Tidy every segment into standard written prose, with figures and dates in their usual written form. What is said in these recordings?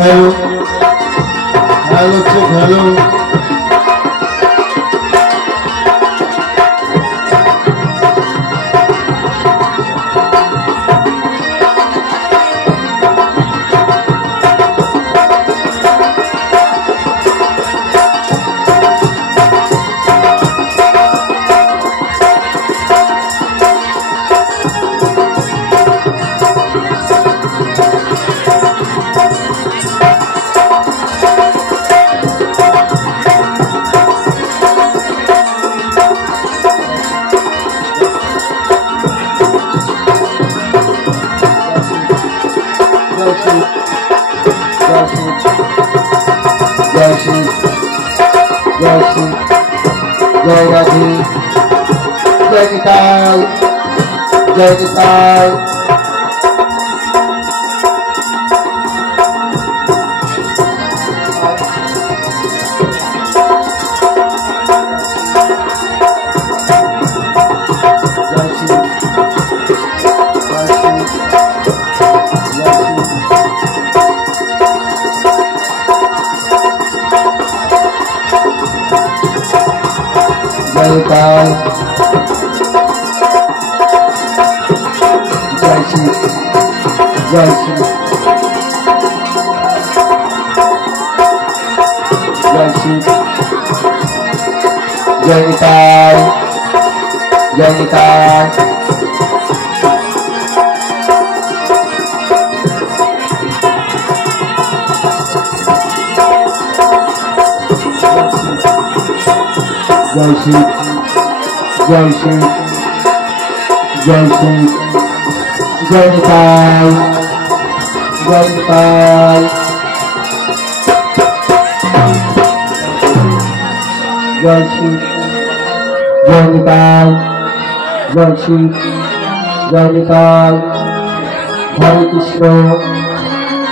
hello, hello, check, hello. जय राधे जय निताई जय निताई जय निताई जय श्री जय श्री जय श्री जय निताई जय निताई जय श्री जय श्री जय श्री जय निताई जय निताई जय श्री जय निताई जय श्री जय निताई हरे कृष्ण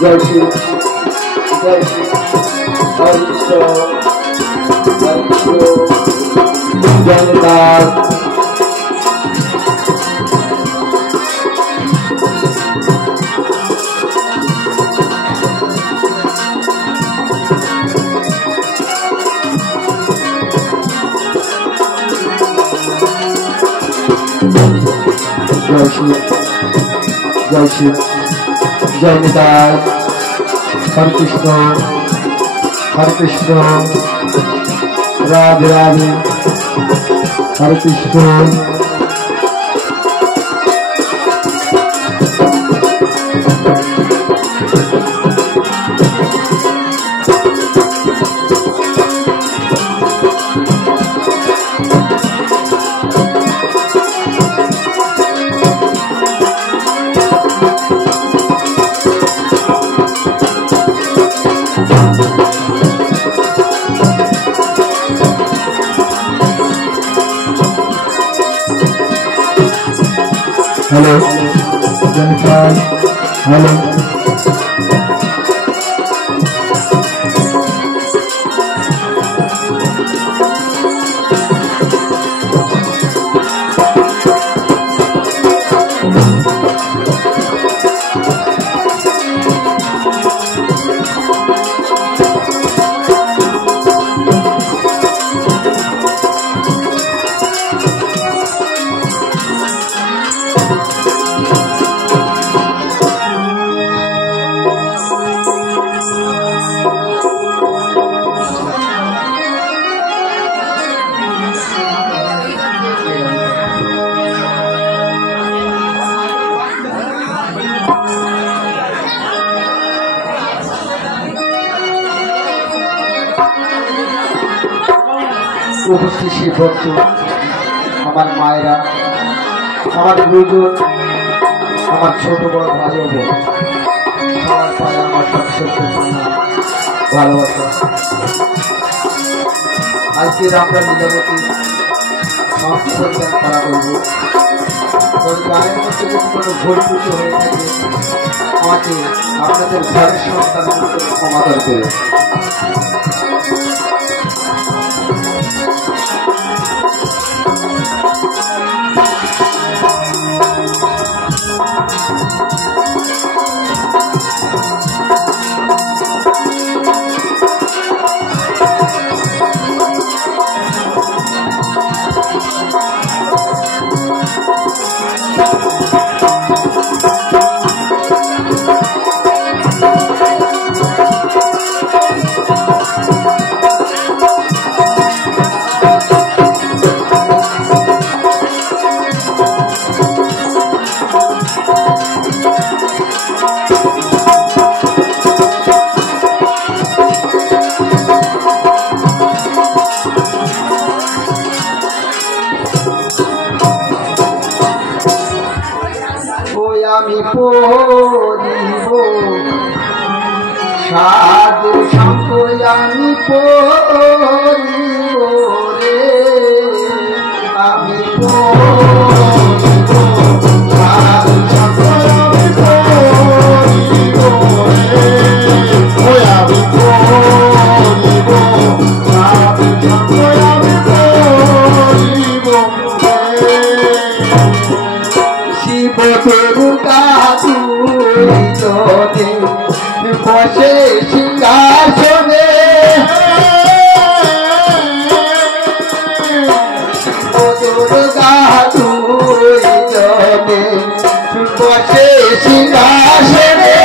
जय श्री जय श्री हरे कृष्ण जय निताई जय श्री जय श्री जय निताई हरे कृष्ण राधे राधे हरे कृष्ण हेलो जय हेलो উপস্থিত সেই ভক্ত, আমার মায়েরা, আমার গুরুজন, আমার ছোট বড় ভাই ও বোন, সবার পায়ে আমার সবচেয়ে ভালোবাসা। আজকে আমরা লীলাবতী সংস্কৃতি করা করবো। গানের মধ্যে যদি কোনো ভুল ত্রুটি হয়ে থাকে আমাকে আপনাদের ঘরের সন্তানগুলোকে সমাদর করে। আমি পড়িব সাধু সঙ্গ আমি পড়িব রে, আমি পড়িব সাধু সঙ্গ আমি পড়িব রে, আমি পড়িব সাধু সঙ্গ আমি পড়িব রে। শিব দুর্গা দুইজনে বসে সিংহাসনে, শিব দুর্গা দুইজনে বসে সিংহাসনে,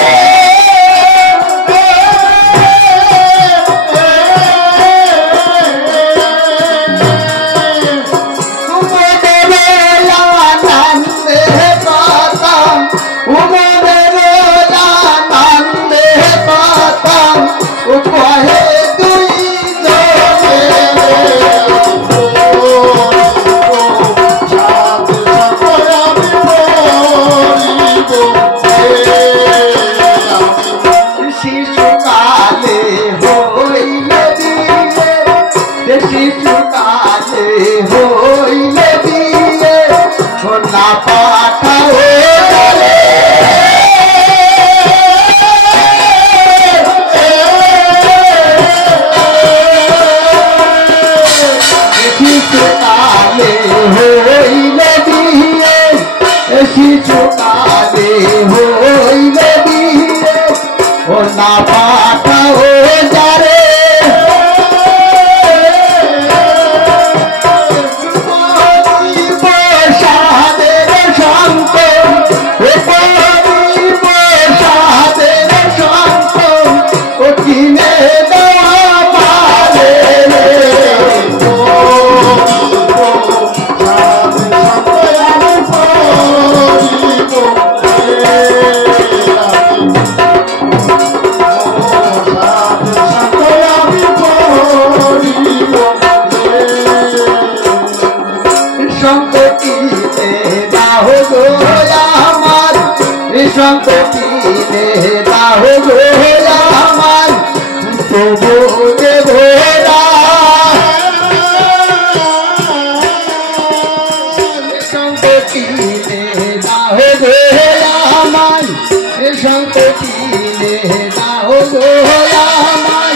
শিশুকালে হইলে বিয়ে না পাঠাও গেলে, শিশুকালে হইলে বিয়ে, শিশুকালে হইলে বিয়ে না পাঠাও যারে, সম্পত্তিতে দাহ গোলা আমার তবু দেব না, সম্পত্তিতে দাহ গোলা আমার, সম্পত্তিতে দাহ গোলা আমার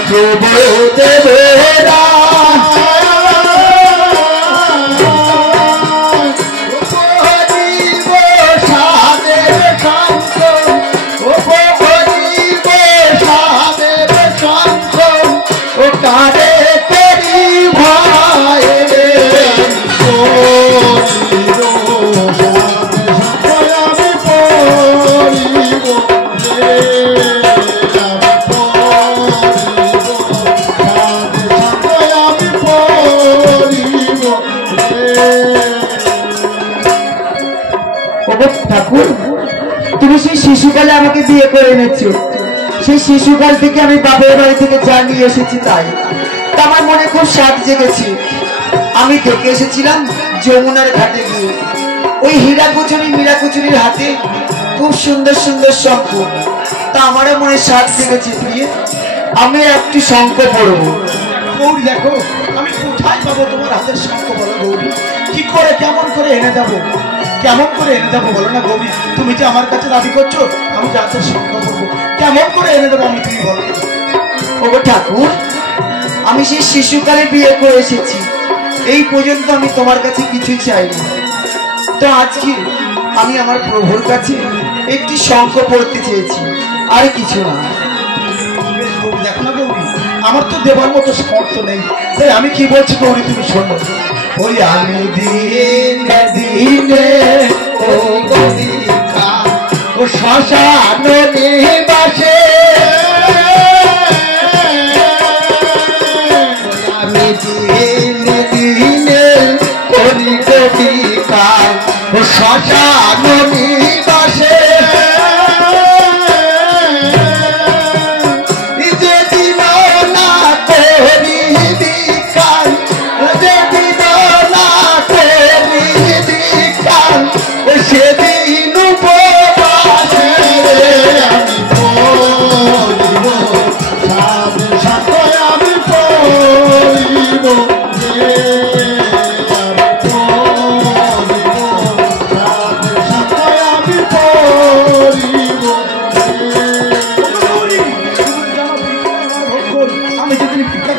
তবু দেব না, ঠাকুর তুমি সেই শিশুকালে আমাকে বিয়ে করে এনেছো, সেই শিশুকাল থেকে আমি বাপের বাড়ি থেকে যা নিয়ে এসেছি তাই আমার মনে খুব স্বাদ জেগেছে। আমি দেখে এসেছিলাম যমুনার ঘাটে গিয়ে ওই হীরা কুচুরি মীরা কুচুরির হাতে খুব সুন্দর সুন্দর শঙ্খ। তা আমারও মনে স্বাদ জেগেছে প্রিয়, আমি একটি শঙ্খ পড়বো। গৌরী দেখো, আমি কোথায় পাবো তোমার হাতের শঙ্খ বলো গৌরী? কি করে কেমন করে এনে দেবো, কেমন করে এনে দেবো বলো না গৌরী? তুমি যে আমার কাছে দাবি করছো আমি যে হাতের শঙ্খ পড়বো, কেমন করে এনে দেবো আমি, তুমি বলো। ওগো ঠাকুর, আমি সেই শিশুকালে বিয়ে করে এসেছি, এই পর্যন্ত আমি তোমার কাছে কিছুই চাইনি। তো আজকে আমি আমার প্রভুর কাছে একটি শঙ্খ পড়তে চেয়েছি, আর কিছু না। দেখো না গৌরী, আমার তো দেবার মতো সামর্থ্য নেই, তাই আমি কি বলছি গৌরী তুমি শোনো। ওই আমি দিনে দিনে ও গৌরিকা ও শ্মশান নিবাসে, আমি দিনে দিনে করি গৌরিকা ও শ্মশান নিবাসে।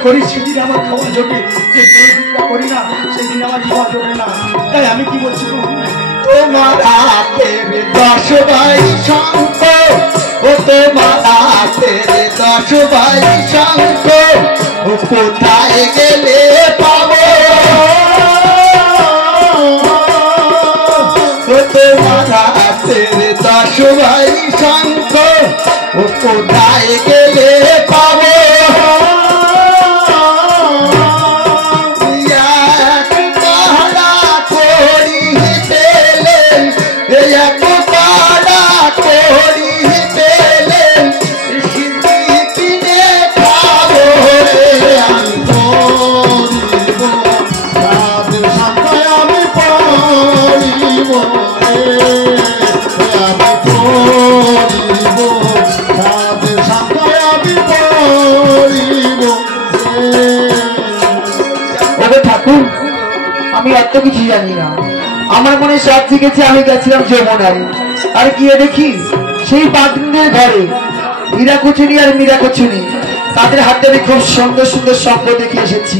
করি সেদিন আমার খাওয়া জোটে, যে ভিক্ষা করি না সেদিন আমার খাওয়া জোটে না। তাই আমি কি বলছি, তোমার হাতের 10 ভাই শঙ্খ, ও তোমার হাতের 10 ভাই শঙ্খ, ও কোথায় গেলে পাবো? ও তোমার হাতের 10 ভাই শঙ্খ, ও কোথায় গেলে পাবো? আমি এত কিছু জানি না, আমার মনে সব শিখেছি। আমি গেছিলাম যমুনায়, আর গিয়ে দেখি সেই বাগিনীদের ঘরে হীরা কুচুরি আর মীরা কুচুরি, তাদের হাতে আমি খুব সুন্দর সুন্দর শঙ্খ দেখে এসেছি।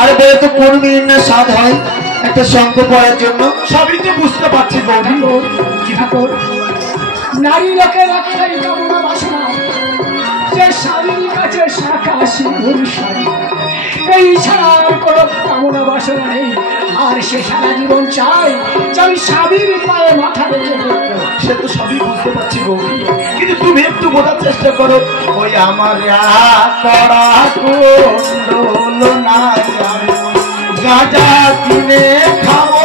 আর বলে তো কোন মেয়ের না স্বাদ হয় একটা শঙ্খ পড়ার জন্য? সবই তো বুঝতে পারছি বৌদি। কি ঠাকুর, নারী লোকের একটাই কামনা বাসনা, যে স্বামীর কাছে শাখা সিঁদুর শাড়ি, এই ছাড়া আর কোনো কামনা বাসনা নেই। আর সে সারা জীবন চায় যে আমি স্বামীর পায়ে মাথা রেখে বলবো। সে তো সবই বুঝতে পারছি গৌরী, কিন্তু তুমি একটু বোঝার চেষ্টা করো। ওই আমার গাঁজা কিনে খাবো,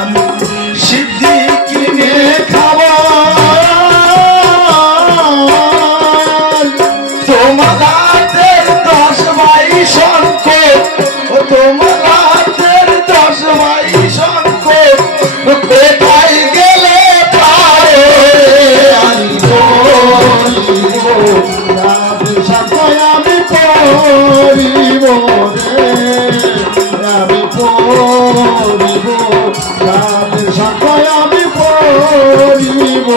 আমি সিদ্ধি কিনে খাবো। তোমার হাতের 10 ভাই শঙ্খ, তোমার হাতের 10 ভাই শঙ্খ, কোথায় গেলে পারো? আমি পড়িব আমি পড়িব রে, আমি পড়িব আমি পড়িব।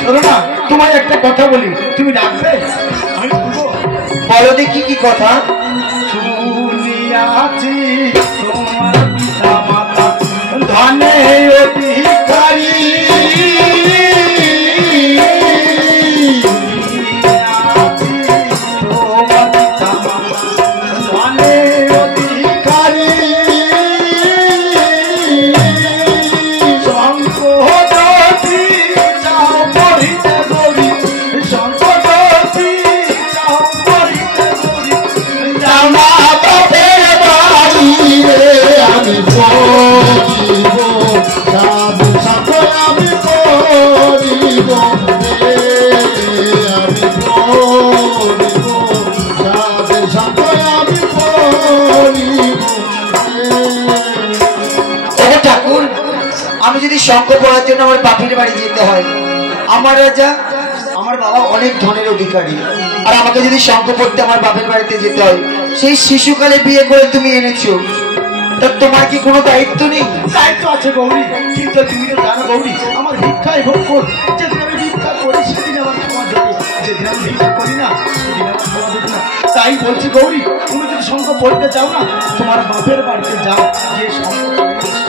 শোনো না, তোমায় একটা কথা বলি, তুমি ডাকবে? আমি বলবো। বলো দেখি কি কথা? শুনিয়াছি তোমার পিতা মাতা ধনে অধিকারী, তোমার পিতা মাতা ধনে অধিকারী, শঙ্খ যদি যাও পড়িতে গরি, শঙ্খ যদি যাও পড়িতে গরি, জামা বাপের বাড়ি রে, আমি পড়িব বাপের বাড়ি যেতে হয়। আমার রাজা, আমার বাবা অনেক ধনের অধিকারী, আর আমাকে যদি শঙ্খ পড়তে আমার বাপের বাড়িতে যেতে হয়, সেই শিশুকালে বিয়ে করে তুমি এনেছো, তা তোমার কি কোনো দায়িত্ব নেই? দায়িত্ব আছে গৌরী, কিন্তু তুমি তো জানো গৌরী, আমার ভিক্ষায় ভক্ষণ, যেদিন আমি ভিক্ষা করি সেদিন আমার ক্ষমা জোটে, যেদিন আমি ভিক্ষা করি না সেদিন আমার ক্ষমা জোটে না। তাই বলছি গৌরী, তুমি যদি শঙ্খ পড়তে চাও না, তোমার বাপের বাড়িতে যাও, গিয়ে শঙ্খ পড়ে এসো।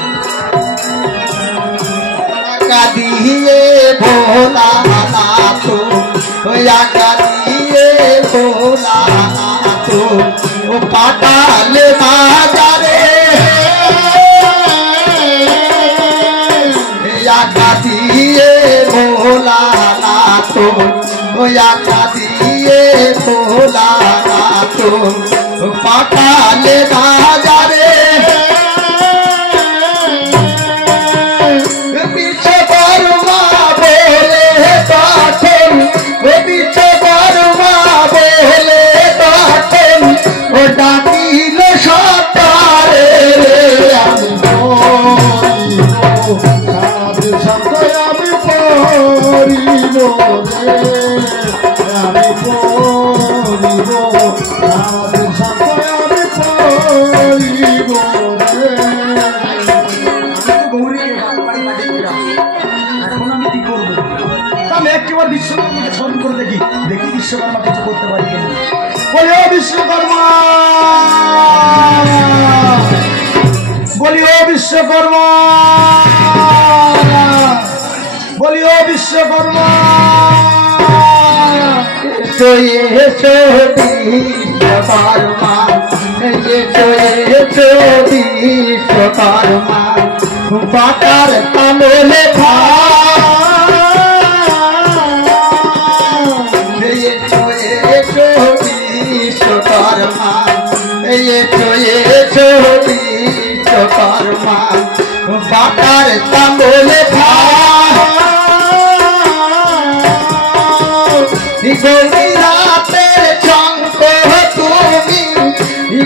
দিয়ে ভোলা তো দিয়ে ভোলা তো ও পাতালে বাজারে দিয়ে ভোলা তো দিয়ে ভোলা তো পাতালে বাজারে ডাকিল সতারে আমি পড়িব আমি পড়িব এখন আমি কি করবো? আমি একবার বিশ্বকর্মাকে স্মরণ করে দেখি, দেখি বিশ্বকর্মা কিছু করতে পারি কিনা। বলিও বিশ্বকর্মা, বলিও বিশ্বকর্মা, বলিও বিশ্বকর্মা। এসো বিশ্বকর্মা, এসো বিশ্বকর্মা, পাতার তালে বিশ্বকর্মা, এসো বিশ্বকর্মা, পাতার তালে গভীরাতের শঙ্খ তুমি,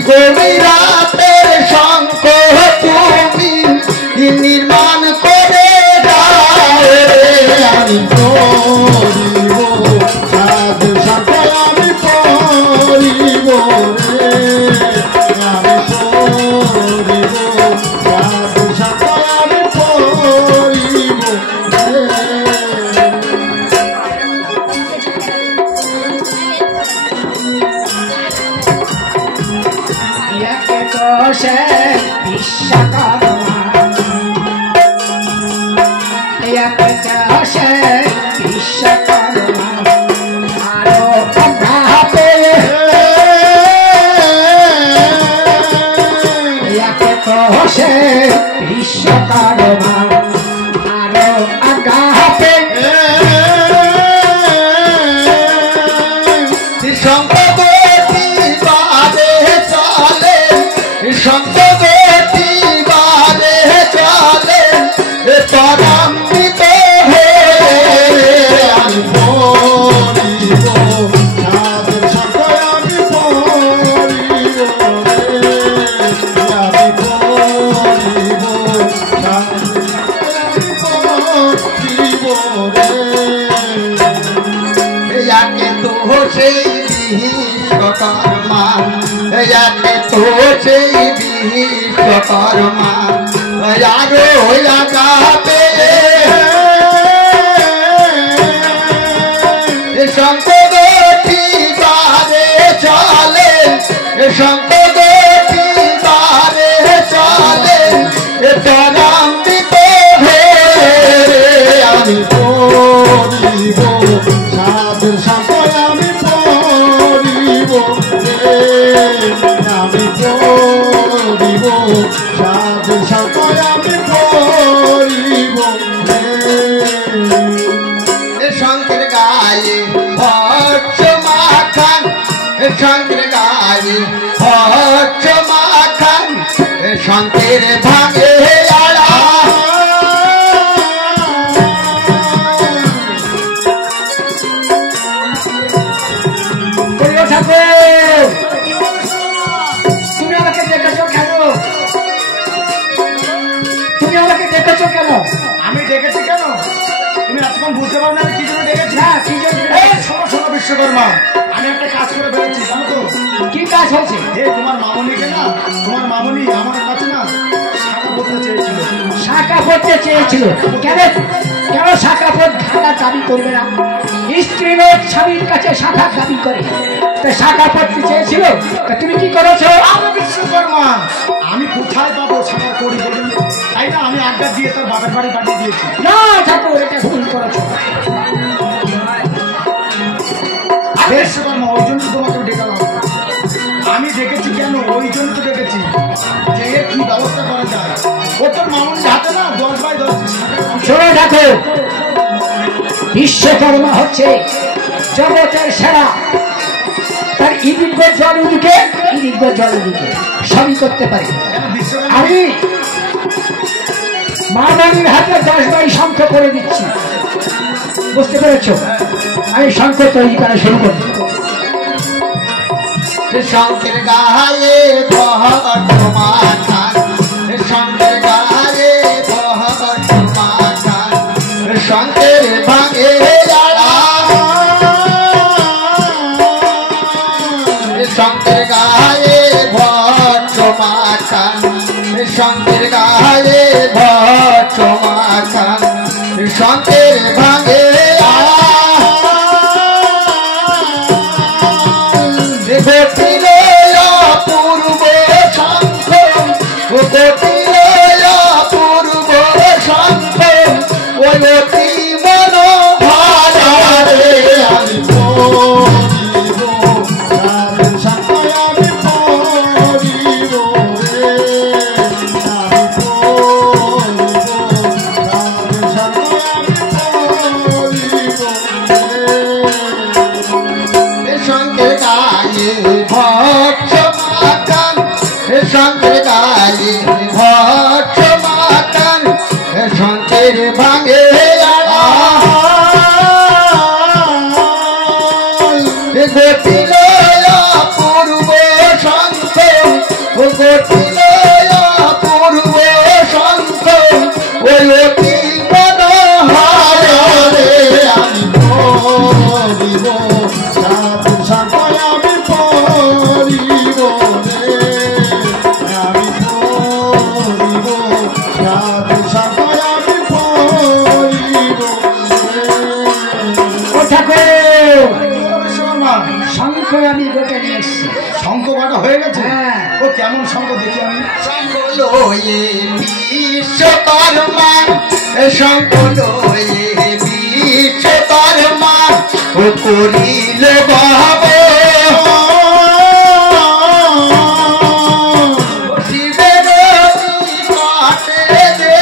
গভীরাতের শঙ্খ তুমি নির্মাণ করে দাও আমি পড়িব সাধু শঙ্খ আমি পড়িব আমি পড়িব সাধু শঙ্খ আমি পড়িব বিশ্বকর্মা আরো আগাতে শঙ্করবতী বারে চলে, শঙ্করবতী বারে চলে পরামৃত হয়ে আমি পড়িব সাধুর শঙ্খ আমি পড়িব আমি পড়িব সাধুর শঙ্খ আমি পড়িব याके तो সেই বিশ্বকর্মা, याके तो সেই বিশ্বকর্মা আরো আগাবে শঙ্করবতী বারে চলে, শঙ্করবতী বারে চলে পরামৃত হয়ে আমি পড়িব সাধুর শঙ্খ আমি পড়িব আমি পড়িব সাধুর শঙ্খ আমি পড়িব শঙ্কর গায়ে ভক্ষ মাখান, শঙ্কর গায়ে ভক্ষ মাখান শঙ্কের ভাঙে আড়া তুমি আমাকে দেখেছো কেন? তুমি আমাকে দেখেছো কেন? আমি দেখেছি কেন? বিশ্বকর্মা, আমি একটা কাজ করে ফেলেছি জানো তো। কি কাজ হয়েছে? তোমার মামনিকে না, তোমার মামনি আমার কাছে না শাখা পড়তে চেয়েছিল। শাখা পড়তে চেয়েছিল? কেন কেন শাখা পড় ঢাকা দাবি করবে না? স্ত্রী লোক স্বামীর কাছে শাখা দাবি করে, তা শাখা পড়তে চেয়েছিল, তা তুমি কি করেছো? আমি বিশ্বকর্মা, আমি কোথায় পাবো শাখা করি বলুন? তাই না আমি আড্ডা দিয়ে তার বাপের বাড়ি পাঠিয়ে দিয়েছি। না ঠাকুর, এটা ভুল করেছো। বিশ্বকর্মা, ওই জন্য তোমাকে ডেকালাম। আমি দেখেছি কেন, ওই জন্য তো দেখেছি যে এর কি ব্যবস্থা করা যায়। ও তোর মামনির হাতে না 10/10 শোনো ঠাকুর, বিশ্বকর্মা হচ্ছে জগতের সেরা। তার ইদিক জল উদিকে, ইদিক জল উদিকে সবই করতে পারে। বিশ্বকর্মা আমি মামনির হাতে 10 শঙ্খ করে দিচ্ছি, বুঝতে পেরেছ? আমি শঙ্খ তৈরি করা শুরু করি। শঙ্কের গায়ে বর্তমান, শঙ্কের গায়ে বর্তমান, শঙ্কের ভাঙে শঙ্কের গায়ে বর্তমান, শঙ্কের গায়ে বর্তমান, শঙ্কের ভাঙে গতিল পূর্ব শঙ্খ, গতিল পূর্ব শঙ্খ, ওই অতি মনোহরে আমি পড়িব, রাধে শঙ্খ আমি পড়িব রে, আমি পড়িব, রাধে শঙ্খ আমি পড়িব রে। শঙ্কের গায়ে ভক্ষ মাতান, শঙ্কের গায়ে ভক্ষ মাতান, শঙ্কের ভাঙে গতিল পূর্ব শঙ্খ, গতিল পূর্ব শঙ্খ, ওই অতি মনোহরে আমি পড়িব, রাধে শঙ্খ আমি পড়িব রে, আমি পড়িব, রাধে শঙ্খ আমি পড়িব রে। ও ঠাকুর, বিশ্বকর্মা, শঙ্খ আমি গোটে নিয়ে এসছি। শঙ্খ কাটা হয়ে গেছে? হ্যাঁ। ও কেমন শঙ্খ দেখি আমি। শঙ্খ লয়ে বিশ্বকর্মা, শঙ্খ লয়ে বিশ্বকর্মা, ও করিল ভাব শিবের কাটে দে,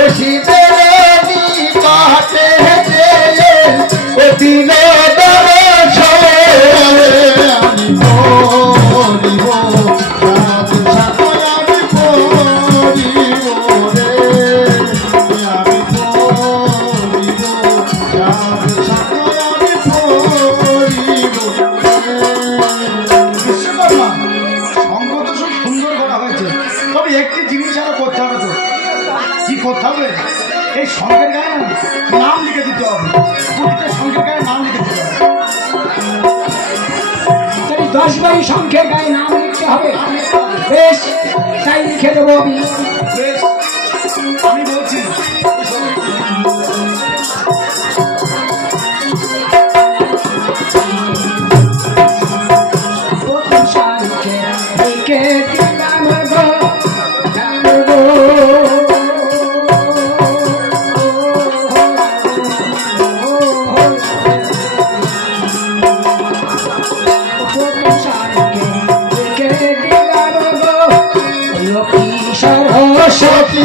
ও শিবের কাটে দে, ও দিল দর্শন আমি পড়িব, রাধে শঙ্খ আমি পড়িব রে, আমি পড়িব, রাধে শঙ্খ আমি পড়িব রে। বিশ্বকর্মা, শঙ্খ তো খুব সুন্দর করা হয়েছে, তবে একটি জিনিস আরো করতে হবে। তো কি করতে হবে? এই শঙ্খের গায়ে না নাম লিখে দিতে হবে, প্রতিটা শঙ্খের গায়ে নাম লিখে দিতে হবে। 10 শঙ্খের গায়ে নাম লিখতে হবে। বেশ, তাই লিখে দেবো আমি। বেশ, আমি বলছি শঙ্খে লিখে দিলাম গো, দিলাম গো। শঙ্খে লিখে দিলাম গো, লক্ষ্মী সরস্বতী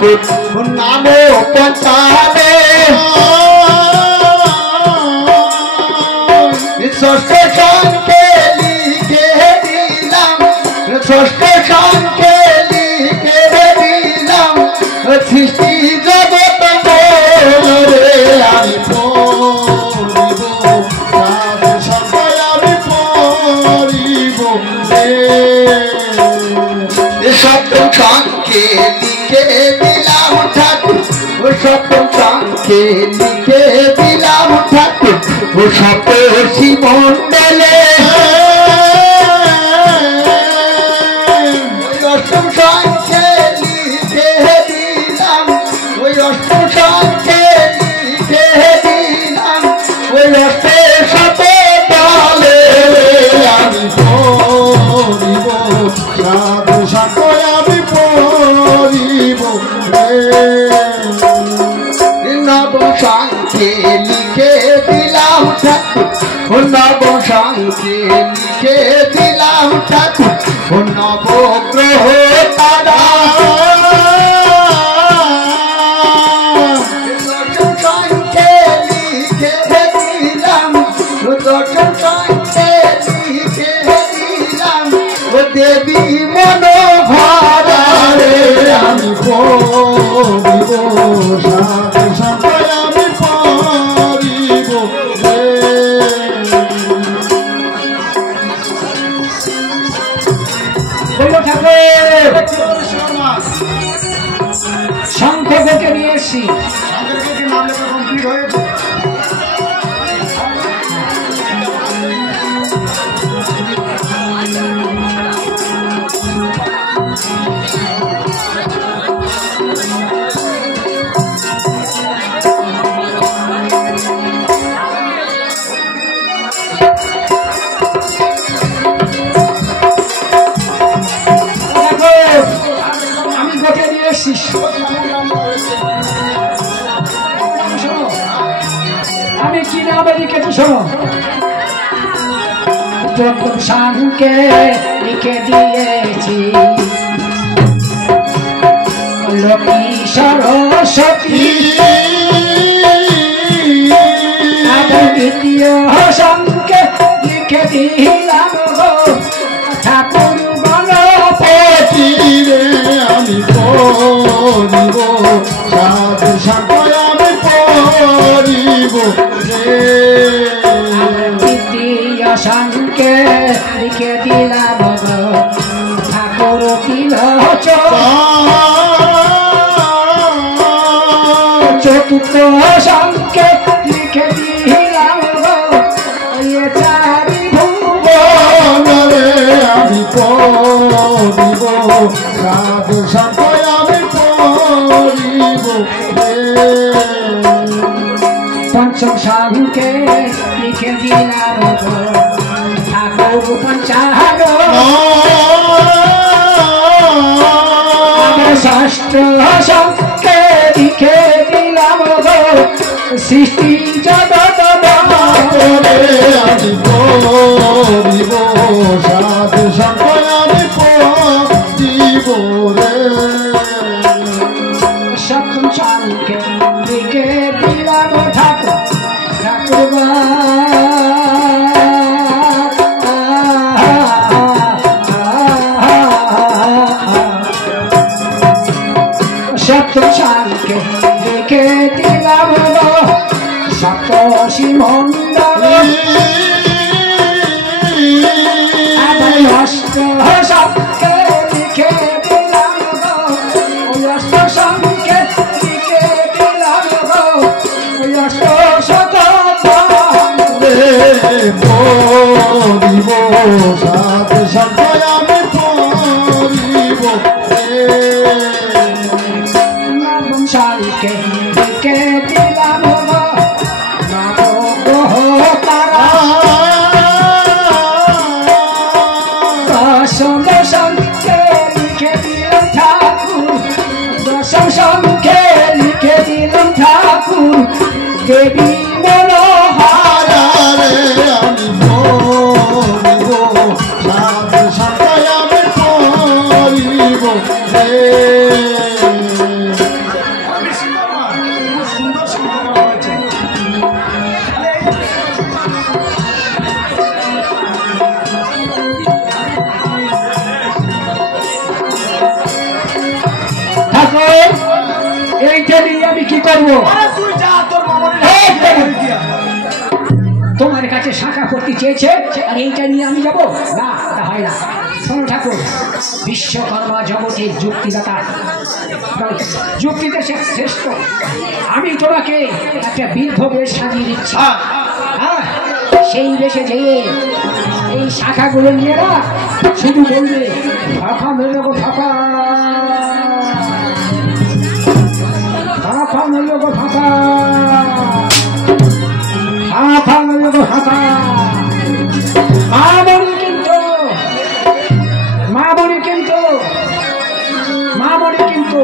ঠাকুর নাম পঞ্চানে ষষ্ঠ সঙ্গে লিখে দিলাম ষষ্ঠ সঙ্গে লিখে দিলাম সৃষ্টি জগৎ রে আমি সপ্তম সঙ্গে লিখে দিলাম ঠাকুর সপ্তম সঙ্গে লিখে দিলাম ঠাকুর ও সপ্তর্ষি মণ্ডলে অষ্টম সঙ্গে লিখে দিলাম ওই অষ্টম সঙ্গে লিখে দিলাম ওই অষ্টের সাথে তালে আমি পড়িব সাধু সাধু আমি পড়িব নবম সঙ্গে লিখে দিলাম ঠাকুর নবম সঙ্গে লিখে দিলাম ঠাকুর নবগ্রহ তারা দশম সঙ্গে লিখে দিলাম দশম সঙ্গে লিখে দিলাম ও দেবী মনোহরা রে আমি পড়িব সাধু সাধু আমি পড়িব শঙ্খ থেকে নিয়ে এসছি নাম লেখা কমপ্লিট হয়েছে আমি গোকে নিয়ে এসছি আমি কি নামে লিখেছি শোনো প্রথম সাধুকে লিখে দিয়েছি লক্ষ্মী সরস্বতী দ্বিতীয় সঙ্গে লিখে দিলাম ঠাকুর গণপতি রে আমি পড়িব সাধু সাধু আমি পড়িব দ্বিতীয় সঙ্গে লিখে দিলাম ঠাকুর তিলোচন চতুর্থ সঙ্গে লিখে দিলাম চারি ভুবন রে আমি পড়িব সাধু সাধু আমি পড়িব পঞ্চম সঙ্গে লিখে দিলাম ঠাকুর পঞ্চানন ষষ্ঠ সঙ্গে লিখে দিলাম সৃষ্টি জগৎ আমি পড়িব সাধু সাধু আমি পড়িব রে সপ্তম সঙ্গে লিখে দিলাম ঠাকুর ঠাকুর সপ্তম সঙ্গে লিখে দিলাম সপ্তর্ষি মণ্ডল অষ্ট সঙ্গে লিখে দিলাম অষ্ট সঙ্গে লিখে দিলাম অষ্ট শত পড়িব সাধু সাধু আমি পড়িব নবম সঙ্গে লিখে দিলাম নবগ্রহ তারা দশম সঙ্গে লিখে দিলাম ঠাকুর দশম সঙ্গে লিখে দিলাম ঠাকুর দেবী মনোহরা রে আমি পড়িব সাধু সাধু আমি পড়িব করবো। তুই যা, তোর মামনের তোমার কাছে শাখা করতে চেয়েছে আর এইটা নিয়ে আমি যাবো না, তা হয় না। শোনো ঠাকুর, বিশ্বকর্মা জগতের যুক্তিদাতা, যুক্তিতে সে শ্রেষ্ঠ। আমি তোমাকে একটা বৃদ্ধ বেশ সাজিয়ে দিচ্ছি। হ্যাঁ, সেই বেশে যেয়ে এই শাখাগুলো নিয়ে না শুধু বলবে ফাঁকা মেলে গো ফাঁকা, ফাঁকা মেলে গো ফাঁকা, ফাঁকা মেলে গো ফাঁকা। মা বলে কিন্তু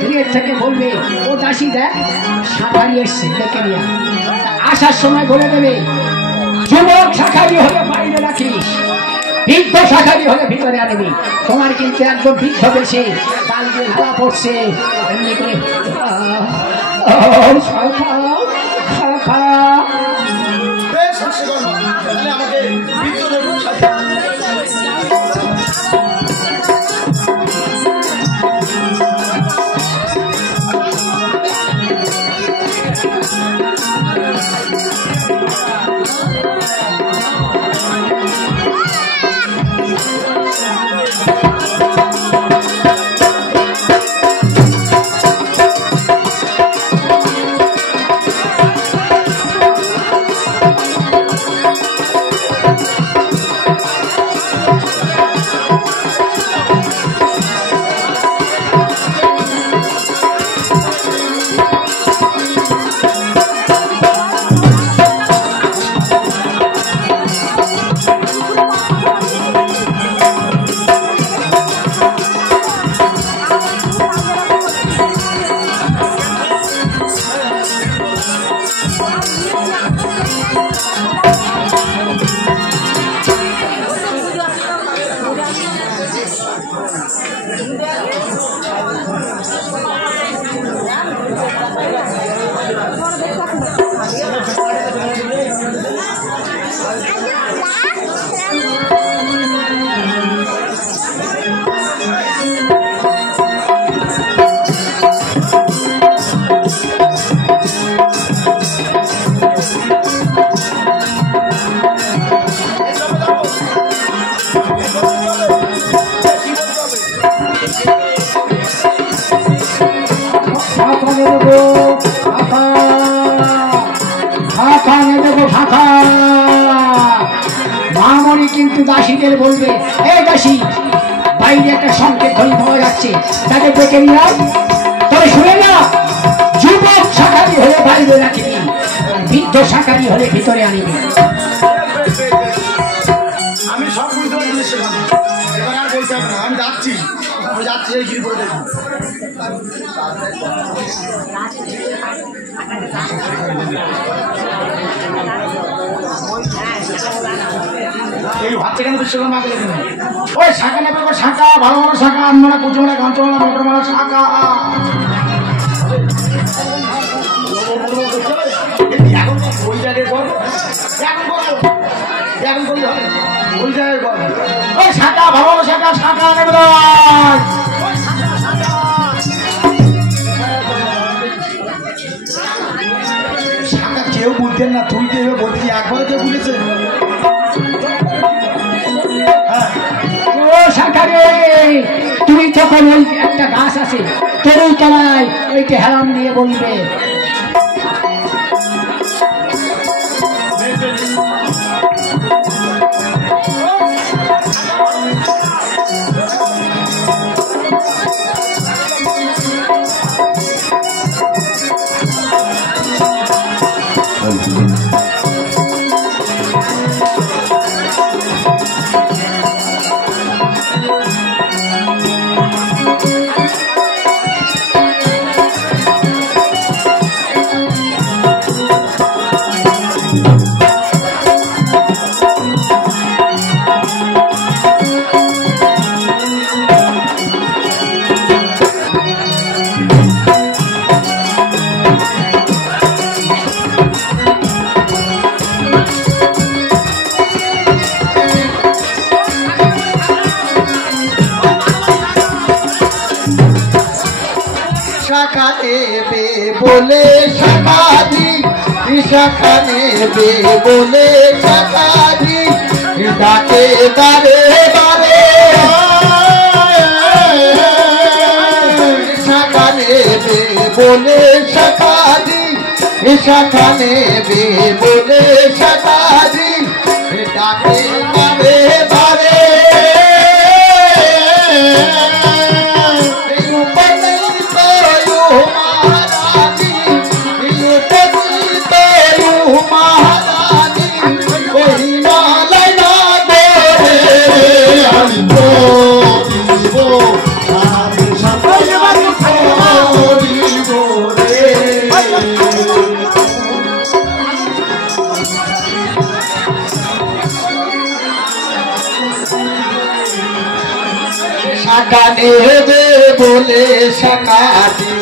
গৃহের থেকে বলবে ও দাসী দেখ শাঁখারি এসছে, ডেকে নিয়ে আসার সময় বলে দেবে যুবক শাঁখারি হলে বাইরে রাখিস, বৃদ্ধ শাঁখারি হলে ভিতরে আনবি। তোমার কিন্তু একদম বৃদ্ধ বেশে তাল দিয়ে ধরা পড়ছে, এমনি করে শাঁখা শাঁখা আমাকে মামনি কিন্তু দাসীদের বলবে এই দাসী বাইরে একটা সংকেত ধ্বনি পাওয়া যাচ্ছে, তাকে ডেকে নিয়ে আয়। তবে শুনে না, যুবক শাঁখারি হলে বাইরে রাখবি, বৃদ্ধ শাঁখারি হলে ভিতরে আনবি। আমি সব বুঝতে পারছি, এবার আর বলতে হবে না, আমি যাচ্ছি এই গিরি করে দেখি। এই ভাবতে কেন বিশ্বকর্মা আগে দেখুন, ওই শাঁখা নেবে, শাঁখা ভালো ভালো শাঁখা, আনমারা কুচমারা গামচমারা মোটরমারা শাঁখা। এখন ওই জায়গায় কর, এখন করো, এখন করলে হবে, ওই জায়গায় কর। ওই শাঁখা ভালো ভালো শাঁখা, শাঁখা নেবে শাঁখা। কেউ বুঝতেন না, তুই কেউ বলছি একবারে কেউ বুঝেছে। তুমি তখন ওই একটা গাছ আছে তরুণ তলায়, ওইকে হেলাম দিয়ে বলবে শাখা নেবে বলে শাখা নেবে বলে শাখারি ডাকে বারে বারে শাখা নেবে বলে শাখারি শাখা নেবে বলে শাখারি ডাকে বারে বারে শাখা নেবে বলে শাখারি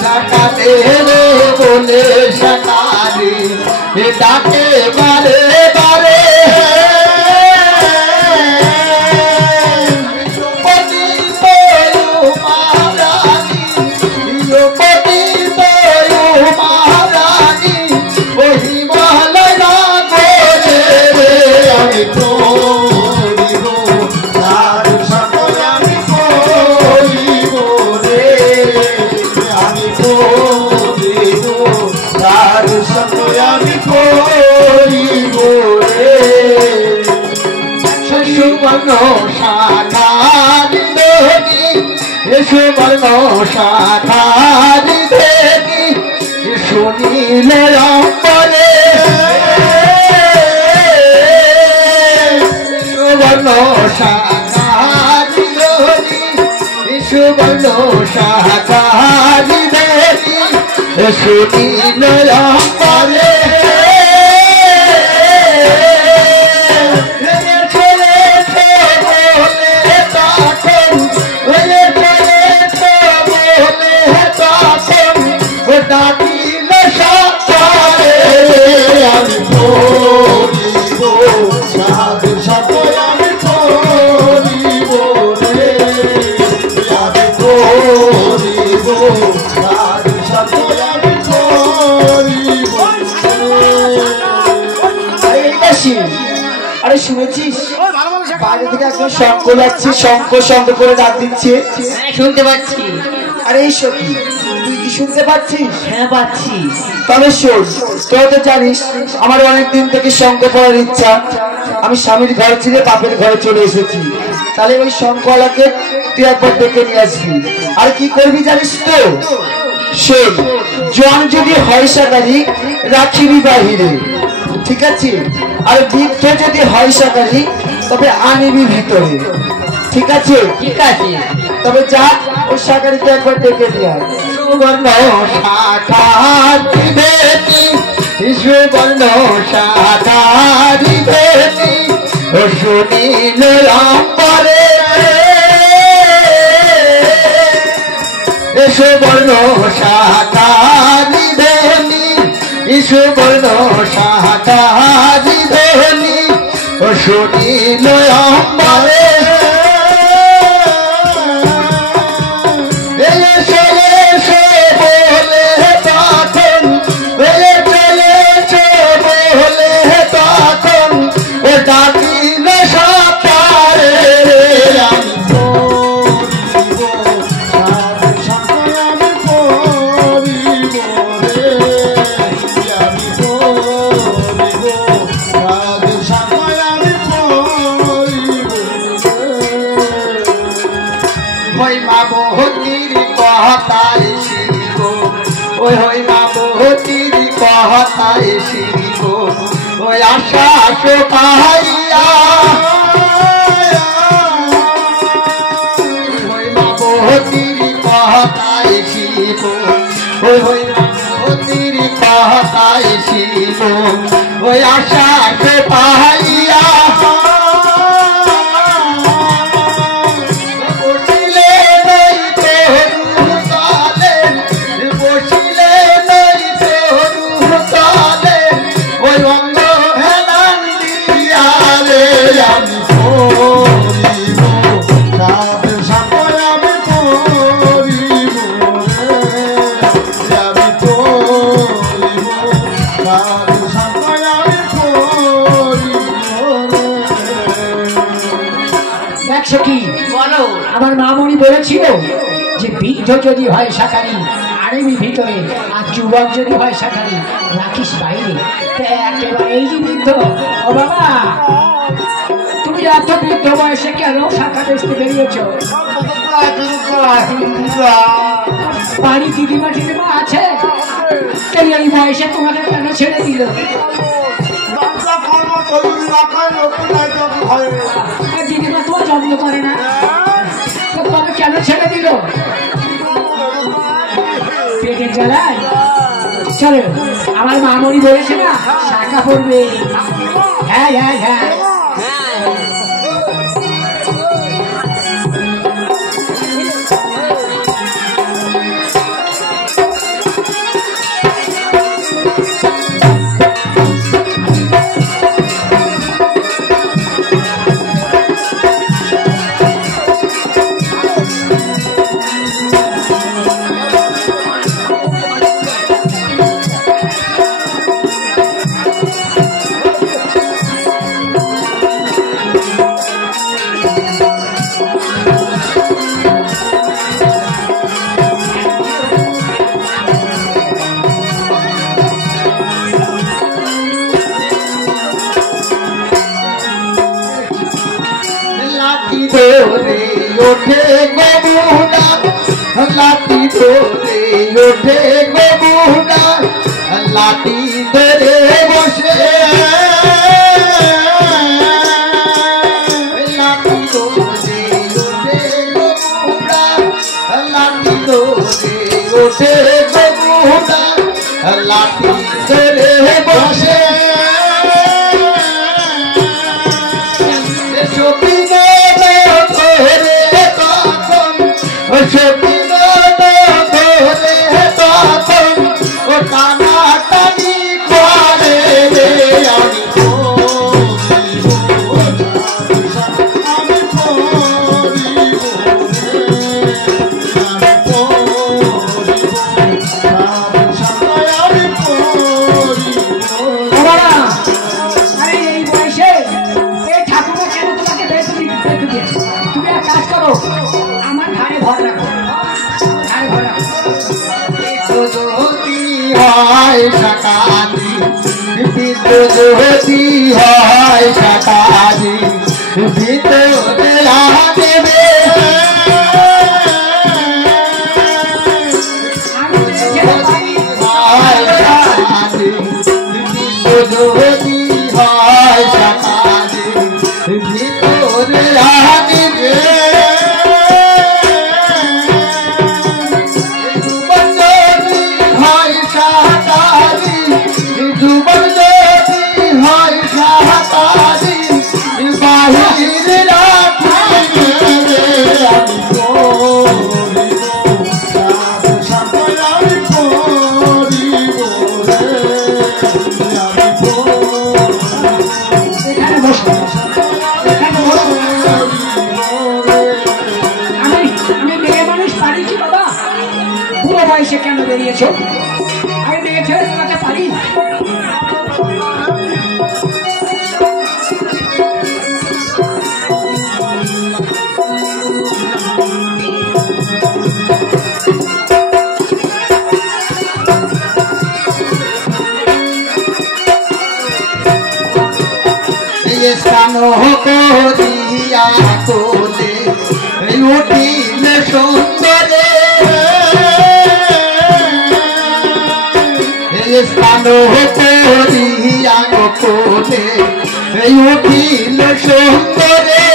শাখা নেবে বলে শাখারি ডাকে বারে বারে সুবর্ণ শাখারি দেবী সুবর্ণ শাখারি দেবী শুনিলে অম্বরে সুবর্ণ শাখারি দেবী সুবর্ণ শাখারি দেবী শুনিলে অম্বরে আরে শুনেছিস বাইরে থেকে একজন শঙ্খ যাচ্ছে শঙ্খ শঙ্খ করে ডাক দিচ্ছে শুনতে পাচ্ছি। আরে এই সখী তুই কি শুনতে পাচ্ছিস? হ্যাঁ পাচ্ছি। তবে শোন তুই তো জানিস আমার অনেকদিন থেকে শঙ্খ পড়ার ইচ্ছা। আমি স্বামীর ঘর ছেড়ে বাপের ঘরে চলে এসেছি। তাহলে ওই শঙ্খওয়ালাকে তুই একবার ডেকে নিয়ে আসবি। আর কি করবি জানিস তো? শোন, জন যদি হয় সাকারি রাখিবি বাহিরে, ঠিক আছে? আর বৃদ্ধ যদি হয় সাকারি তবে আনিবি ভিতরে, ঠিক আছে? ঠিক আছে। তবে যা ওই সাকারিকে একবার ডেকে নিয়ে আয়। সুবর্ণ শাখারি দেবী সুবর্ণ শাখারি দেবী শুনিলে অম্বরে সুবর্ণ শাখারি দেবী সুবর্ণ শাখারি দেবী শুনিলে অম্বরে আশা পাইয়া বহুতির কথায় শিব বহুতির কথায় শিব ওই আশা পাইয়া দেখছো কি বলো আমার মামনি বলেছিল যে বৃদ্ধ যদি হয় শাকারি আরেমি ভিতরে আর যুবক যদি হয় শাকারি রাখিস বাইরে। তা একেবারে এই যে বৃদ্ধ, ও বাবা তুমি এত বৃদ্ধ বয়সে কেন শাখা বেচতে বেরিয়েছ? বাড়ি দিদিমা টিদিমা আছে, তাই এই বয়সে তোমাকে কেন ছেড়ে দিল? দিদিমা তোমার যত্ন করে না, তো তোমাকে কেন ছেড়ে দিল? পেটের জ্বালায়? চলো, আমার মামনি বলেছে না শাখা পড়বে। হ্যাঁ হ্যাঁ হ্যাঁ, ধরে ওঠে গবুনা, লাঠি ধরে ওঠে গবুনা, লাঠি ধরে বসে, লাঠি ধরে ওঠে গবুনা, লাঠি ধরে ওঠে গবুনা, লাঠি ধরে বসে। যদি হয় শাকারি ভিতরে দেবে, যদি হয় শাকারি ভিতরে দেবে, হয় শাকারি যুবক হয় শাকারি বাহিরে রাখবে। আমি মেয়ে মানুষ পারি কি বাবা? বুড়ো বয়সে কেন বেরিয়েছো? আমি মেয়ে ছেড়ে তোমাকে পারি? স্থানো করিয়া তোলে উঠিল সুন্দরে, স্থানো করিয়া তোলে উঠিল সুন্দরে,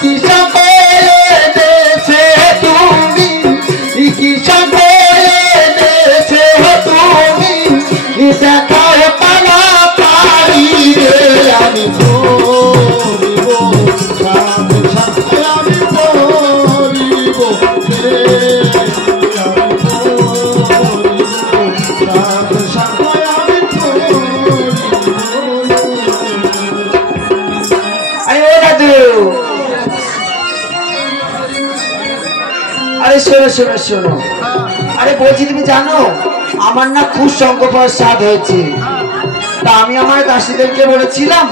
কি সকলে দেশে তুমি, কি সকলে দেশে তুমি, দেখাও পালা পারি রে আমি আরে শোনো শোনো শোনো, আরে বলছি তুমি জানো আমার না খুব শঙ্খ পাওয়ার স্বাদ হয়েছে, তা আমি আমার দাসীদেরকে বলেছিলাম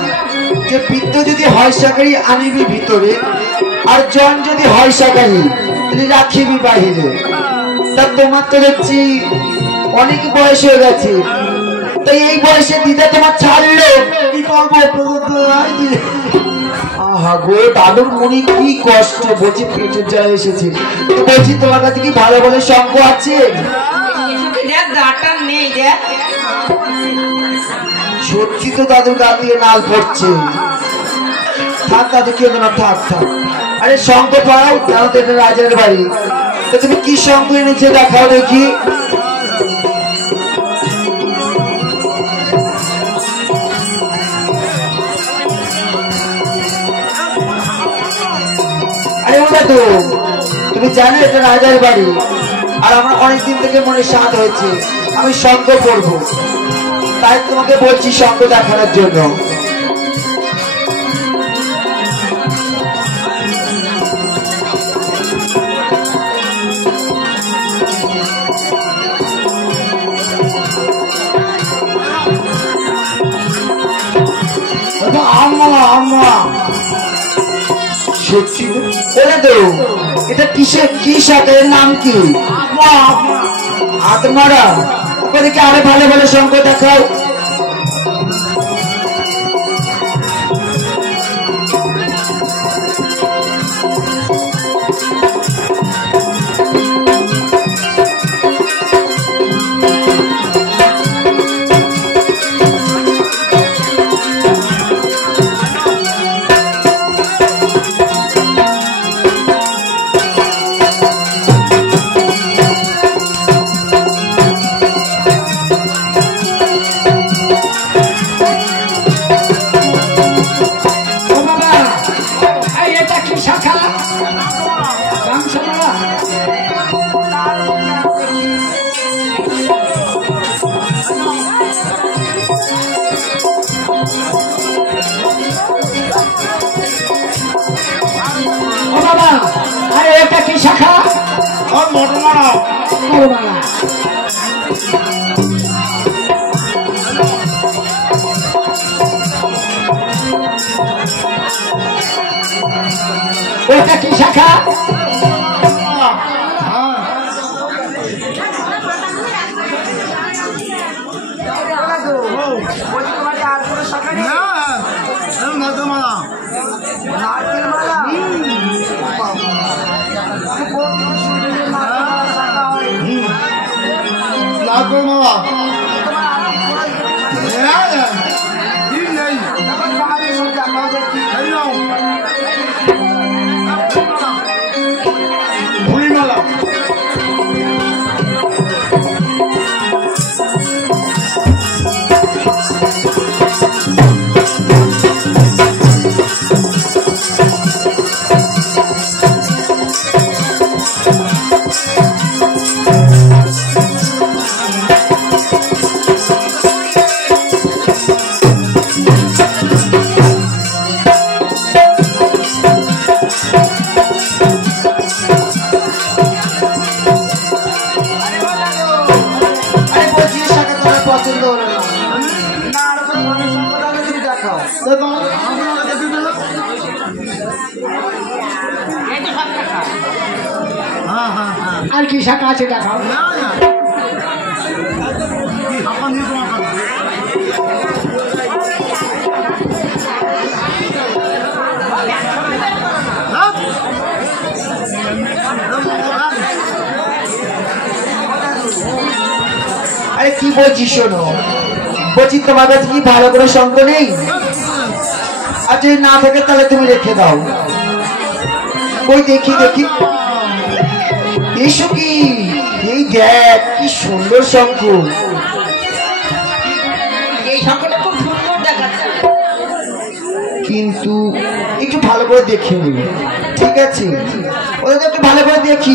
যে বৃদ্ধ যদি হয় শাকারি আনিবি ভিতরে, আর জন যদি হয় শাকারি তাহলে রাখিবি বাহিরে। তা তোমার তো দেখছি অনেক বয়স হয়ে গেছে, তাই এই বয়সে দিদা তোমার ছাড়লো, কি করবো? আহা গো দাদুর মনে কি কষ্ট, বলছি পেটের জল এসেছে। তো বলছি তোমার কাছে কি ভালো ভালো শঙ্খ আছে? দেখ গাটা নেই দেখ। সত্যি তো দাদুর গা দিয়ে নাল পড়ছে। থাক দাদু কেন না, থাক থাক। আরে শঙ্খ পাও, জানো তো এটা রাজার বাড়ি। তো তুমি কি শঙ্খ এনেছে দেখাও দেখি। আরে ওটা তো তুমি জানো এটা রাজার বাড়ি, আর আমার অনেকদিন থেকে মনে স্বাদ হয়েছে আমি শঙ্খ করবো, তাই তোমাকে বলছি শঙ্খ দেখানোর জন্য। সত্যি বলে তো এটা কিসের কি শাকের নাম কি? আত্মারা ওদেরকে আরো ভালো ভালো শঙ্খ দেখাও। ওটা কি শাখা? আর কি শাখা আছে দেখাও। আরে কি বলছি শোনো, বলছি তোমার কাছে কি ভালো করে শঙ্খ নেই? আর যদি না থাকে তাহলে তুমি রেখে দাও। ওই দেখি দেখি, এসো কি, এই দেখ কি সুন্দর শঙ্খ। এই শঙ্খটা খুব সুন্দর দেখাচ্ছে, কিন্তু একটু ভালো করে দেখে নিন, ঠিক আছে? ওদের একটু ভালো করে দেখি।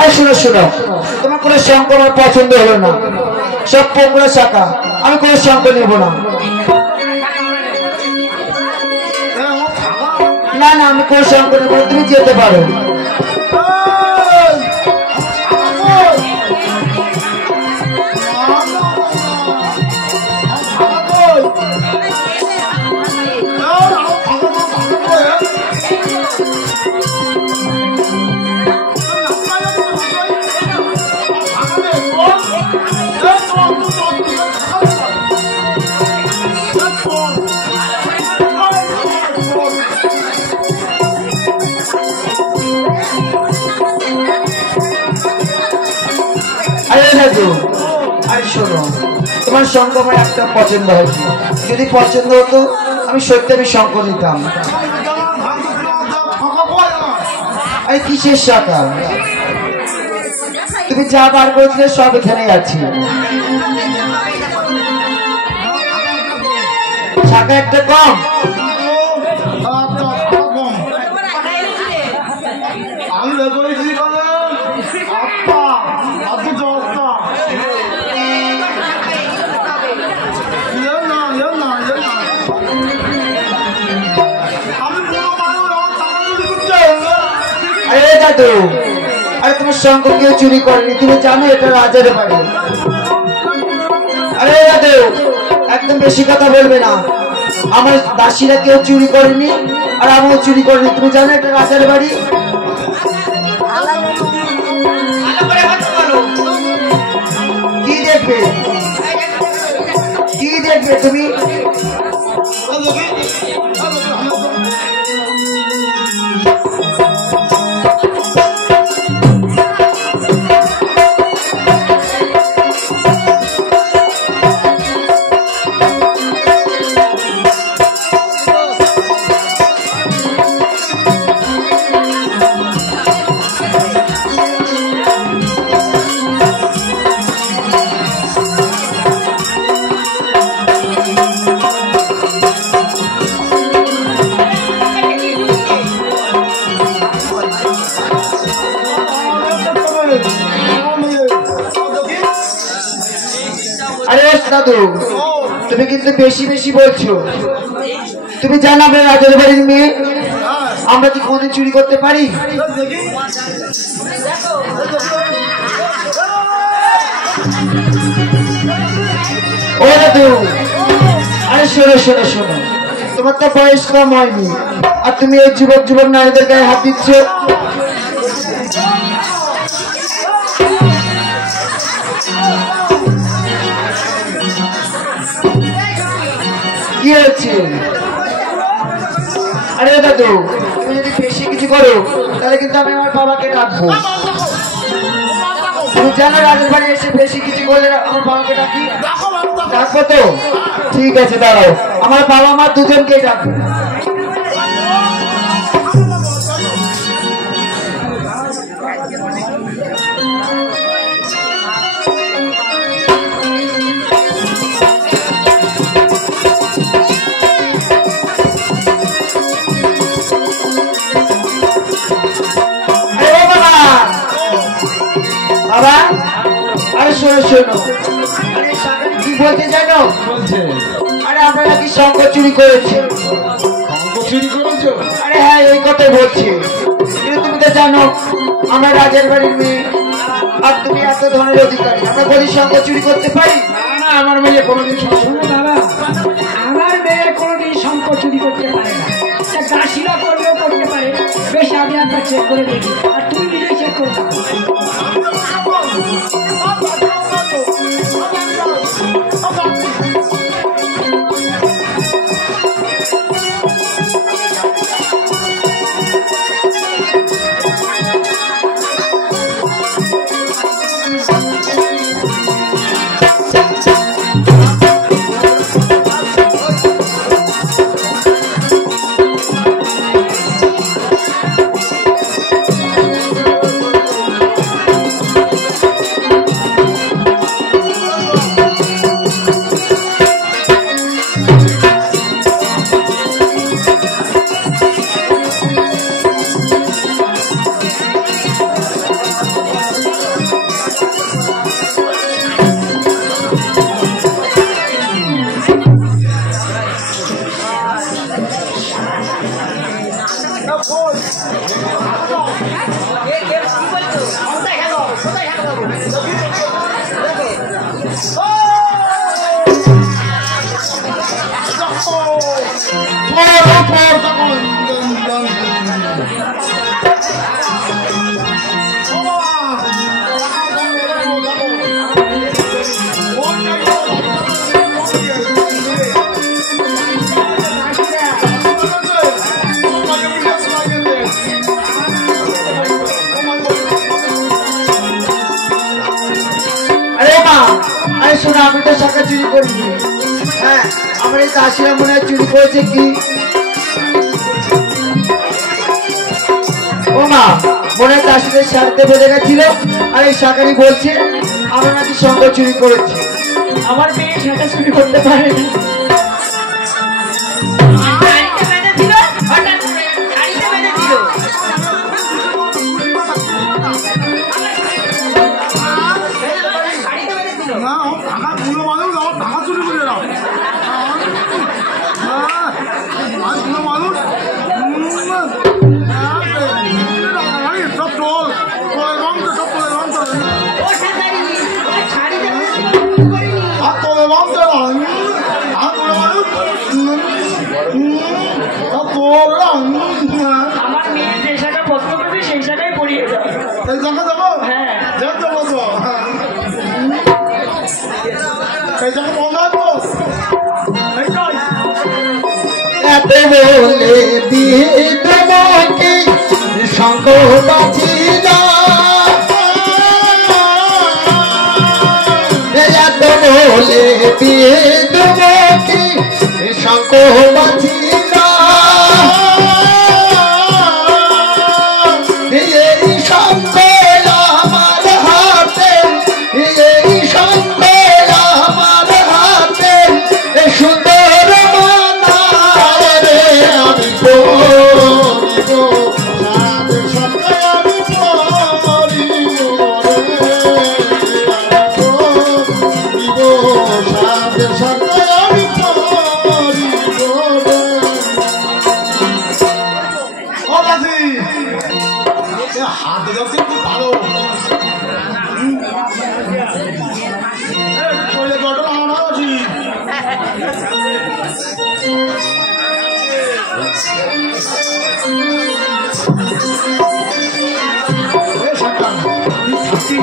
আর শোনো শোনো, তোমার কোনো শঙ্খ আমার পছন্দ হলো না, সব পোংরা শাখা, আমি কোনো শঙ্খ নেব না। না না, আমি কোনো শঙ্খ নেব না, তুমি যেতে পারো। আরে শোনো, তোমার শঙ্খ আমার একদম পছন্দ হয়েছে, যদি পছন্দ হতো আমি সত্যি আমি শঙ্খ নিতাম। আরে কিসের শাখা, তুমি যা বার করেছিলে সব এখানেই আছে। শাখা একটা কম, দাদু। আরে তোমার শঙ্খ কেউ চুরি করেনি, তুমি জানো এটা রাজার বাড়ি। আরে দাদু, একদম বেশি কথা বলবে না, আমার দাসীরা কেউ চুরি করেনি আর আমিও চুরি করিনি, তুমি জানো এটা রাজার বাড়ি। কি দেখবে, কি দেখবে তুমি? আরে দাদু, তুমি কিন্তু বেশি বেশি বলছো। তুমি জানো আমরা রাজার বাড়ির মেয়ে, আমরা কি কোনদিন চুরি করতে পারি? ও দাদু, আরে শোনো শোনো শোনো, তোমার তো বয়স কম হয়নি আর তুমি এই যুবক যুবক নারীদের গায়ে হাত দিচ্ছ। কি হচ্ছে? আরে দাদু, তুমি যদি বেশি কিছু করো তাহলে কিন্তু আমি আমার বাবাকে ডাকবো। তুমি জানো রাজের বাড়ি এসে বেশি কিছু করলে আমার বাবাকে ডাকি, ডাকবো তো? ঠিক আছে, দাঁড়াও, আমার বাবা মা দুজনকে ডাকবো। বাবা, আরে শোনো শোনো, আরে সাগরে কি বলতে জানো? আরে আমরা নাকি শঙ্খ চুরি করেছি। চুরি করেছো? আরে হ্যাঁ, এই কথাই বলছি। কিন্তু তুমি তো জানো আমরা রাজার বাড়ির মেয়ে আর তুমি এত ধরনের অধিকারী, আমরা বলি শঙ্খ চুরি করতে পারি না? আমার মেয়ে কোনোদিন শোনো দাদা, আমার মেয়ে কোনোদিন শঙ্খ চুরি করতে পারে না, দাসীরা করলেও করতে পারে। বেশ, আমি একবার চেক করে দেখি, আর তুমি নিজেই চেক করো। শোনা, আমি তো টাকা চুরি করিনি। হ্যাঁ, আমার এই দাসীরা মনে হয় চুরি করেছে কি। ও মা, মনে হয় দাসীদের স্বার্থে বেঁধে গেছিল, আর এই শাকারি বলছে আমরা নাকি সঙ্গ চুরি করেছি। আমার মেয়ে টাকা চুরি করতে পারে না। আমার মেয়ে যে শাখা পছন্দ করবে সেই শাখায় পড়িয়ে যাবে। হ্যাঁ, এত বলে দিয়ে তোমাকে শঙ্খ বাজিল, এত বলে দিয়ে তোমাকে শঙ্খ বাজিল, এই শঙ্খ আমার হাতে, এই শঙ্খ আমার হাতে, সুন্দর মানায় রে আমি পরিব, সাদের সঙ্গে আমি পরিব রে, পরিব সাদের সঙ্গে আমি পরিব রে। ও দাদি, হাত যাচ্ছে খুব ভালো।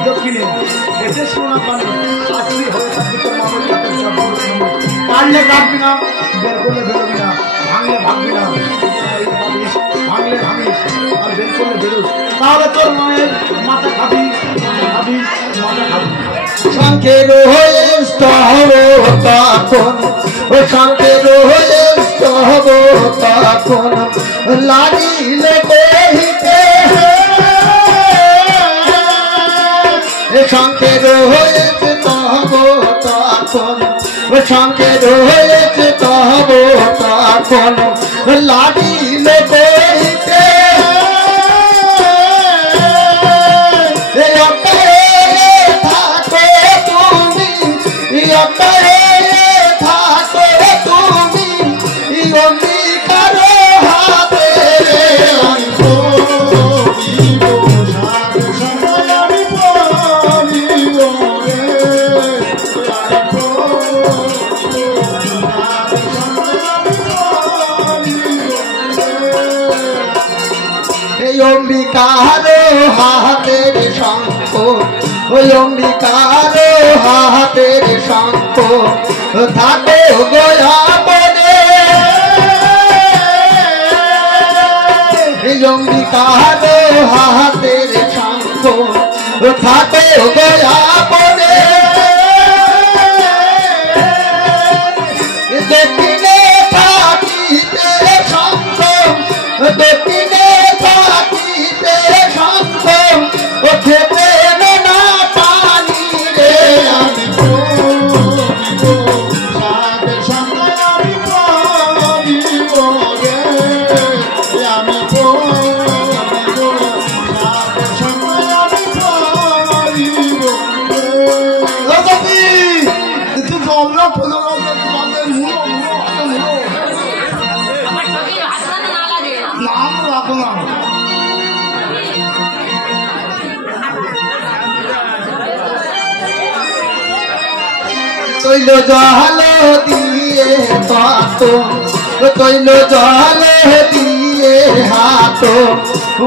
দক্ষিণে এসে শোনা পানি আসলে হয়ে থাকবে তোর মামুর কাছে সব পারলে কাটবি না, বের করলে বেরোবি না, ভাঙলে ভাঙবি না, ভাঙলে ভাঙিস আর বের করলে বেরোস, তাহলে তোর মায়ের মাথা খাবি, মাথা খাবি, মাথা খাবি। শঙ্কের হয়েষ্ট হব তখন, ও শঙ্কের হয়েষ্ট হব তখন, লাগিলে কহিতে শঙ্কের হয়েছে তহব তখন, শঙ্কের হয়েছে তহব তখন, লাগিলে কহিতে থাকো তুমি, থাকো তুমি, অঙ্গীকার হাতে আমি পরিব, সাদের সঙ্গে আমি পরিব রে, আমি পরিব, সাদের সঙ্গে আমি পরিব রে। এই অম্বিকার হাতের শঙ্খ, ওই অম্বিকার হাতের শঙ্খ, থাকো গোয়া বনে, এই অম্বিকার হাতের শঙ্খ, থাকো গোয়া বনে, দক্ষিণে থাকিতে শঙ্খ, দক্ষিণে থাকিতে শঙ্খ, ও খেতে না পানি রে আমি পরিব, সাদের সঙ্গে আমি পরিব রে, আমি পরিব, সাদের সঙ্গে আমি পরিব তৈল জল দিয়ে পাত তৈল জল দিয়ে হাত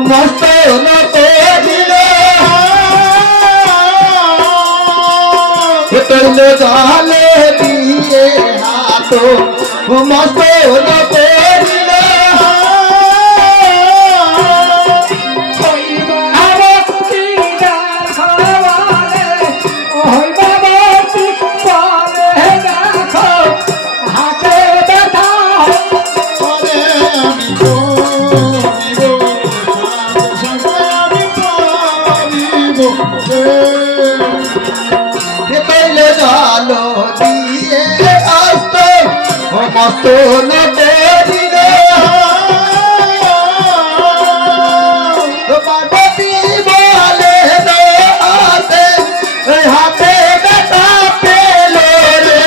মস্ত দিল তৈল জল দিয়ে হাত মস্ত দিল তৈল জল দিয়ে আস্ত মস্ত দিল পার্বতী বলে হাতে হাতে ব্যথা পেল রে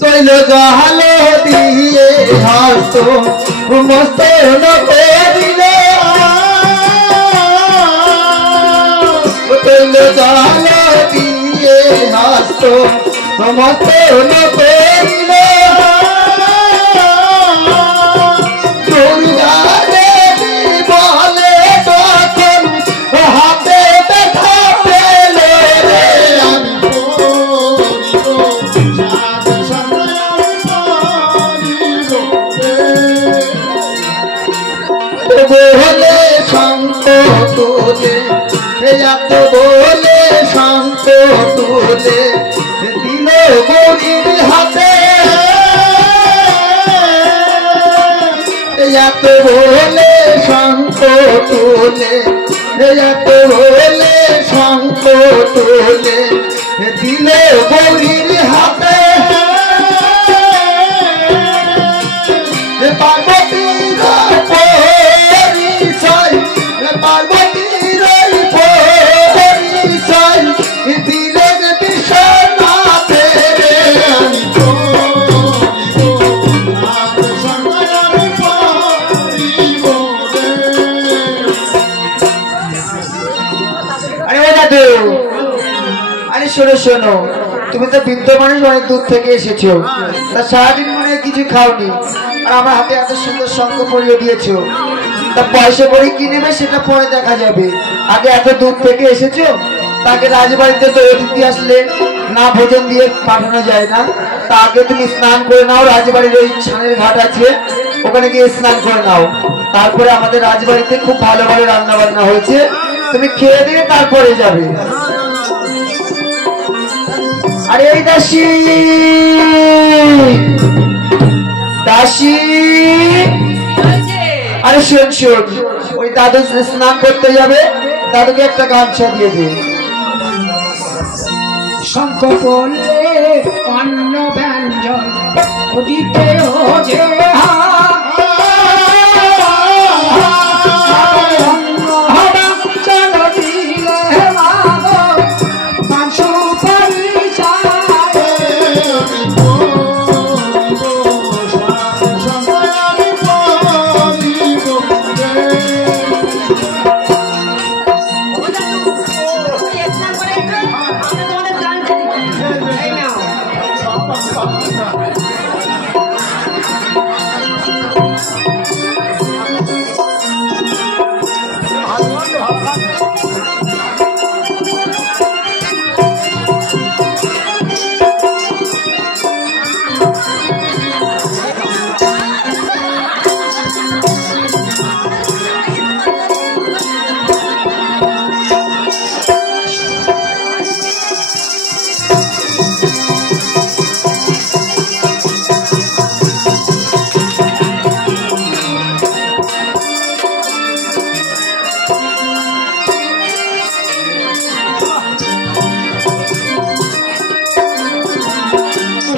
তৈল জল দিয়ে হাত মস্ত দিল তৈল জল দিয়ে হাত মস্ত দিল দুর্গা দেবী বলে তখন হাতে ব্যথা পেল রে বলে শান্ত তোলে এত বলে শান্ত তোলে দিল গরির হাতে এত বলে শান্ত তোলে এত বলে শান্ত তোলে দিল গরির হাতে পার্বতীর পরিচয় পার্বতীর পরিচয় দিলেন বিশ্বনাথে আরে শোনো শোনো, তুমি তো বৃদ্ধ মানুষ, অনেক দূর থেকে এসেছো, তা সারাদিন মনে কিছু খাওনি, আর আমার হাতে এত সুন্দর শঙ্খ পরিয়ে দিয়েছো। তা পয়সা করে কি নেবে সেটা পরে দেখা যাবে, আগে এত দূর থেকে এসেছো, তাকে রাজবাড়িতে তো অতিথি আসলে না ভোজন দিয়ে পাঠানো যায় না। তা আগে তুমি স্নান করে নাও, রাজবাড়ির ওই ছানের ঘাট আছে, ওখানে গিয়ে স্নান করে নাও। তারপরে আমাদের রাজবাড়িতে খুব ভালো ভালো রান্না বান্না হয়েছে, তুমি খেয়ে দিয়ে তারপরে যাবে। আরে এই দাসী, দাসী, আরে শোন শোন, ওই দাদু স্নান করতে যাবে, দাদুকে একটা গামছা দিয়ে দে। শঙ্খ পড়লে অন্ন ব্যঞ্জন ওদিকে ও যে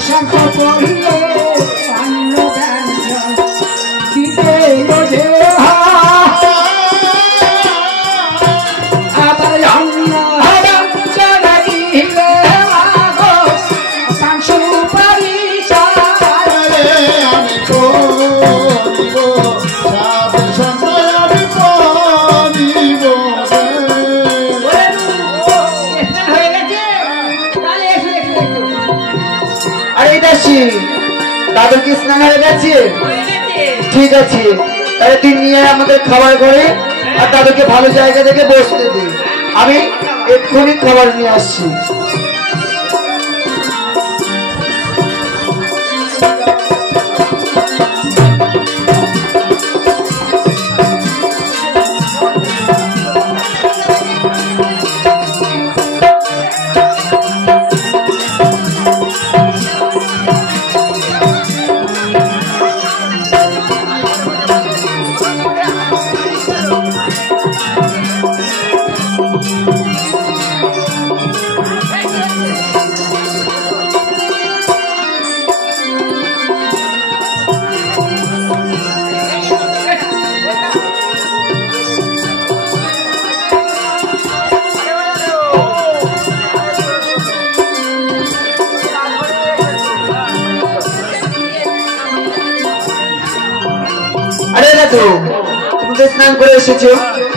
শঙ্খ পড়লে অন্ন ব্যঞ্জন দিতে ও যে আবার অন্ন ব্যঞ্জন দিলে পান সুপারি চালে আমি করিব সাধে সন্তায় আমি করিব। হয়ে গেছে, তাহলে এসে একটু আরে এই দাসী, দাদুর কি স্নান হয়ে গেছে? হয়ে গেছে। ঠিক আছে, তাহলে তুই নিয়ে আমাদের খাবার ঘরে আর দাদুকে ভালো জায়গা থেকে বসতে দে, আমি এক্ষুনি খাবার নিয়ে আসছি। আরে দাদু, তুমি তো স্নান করে এসেছো,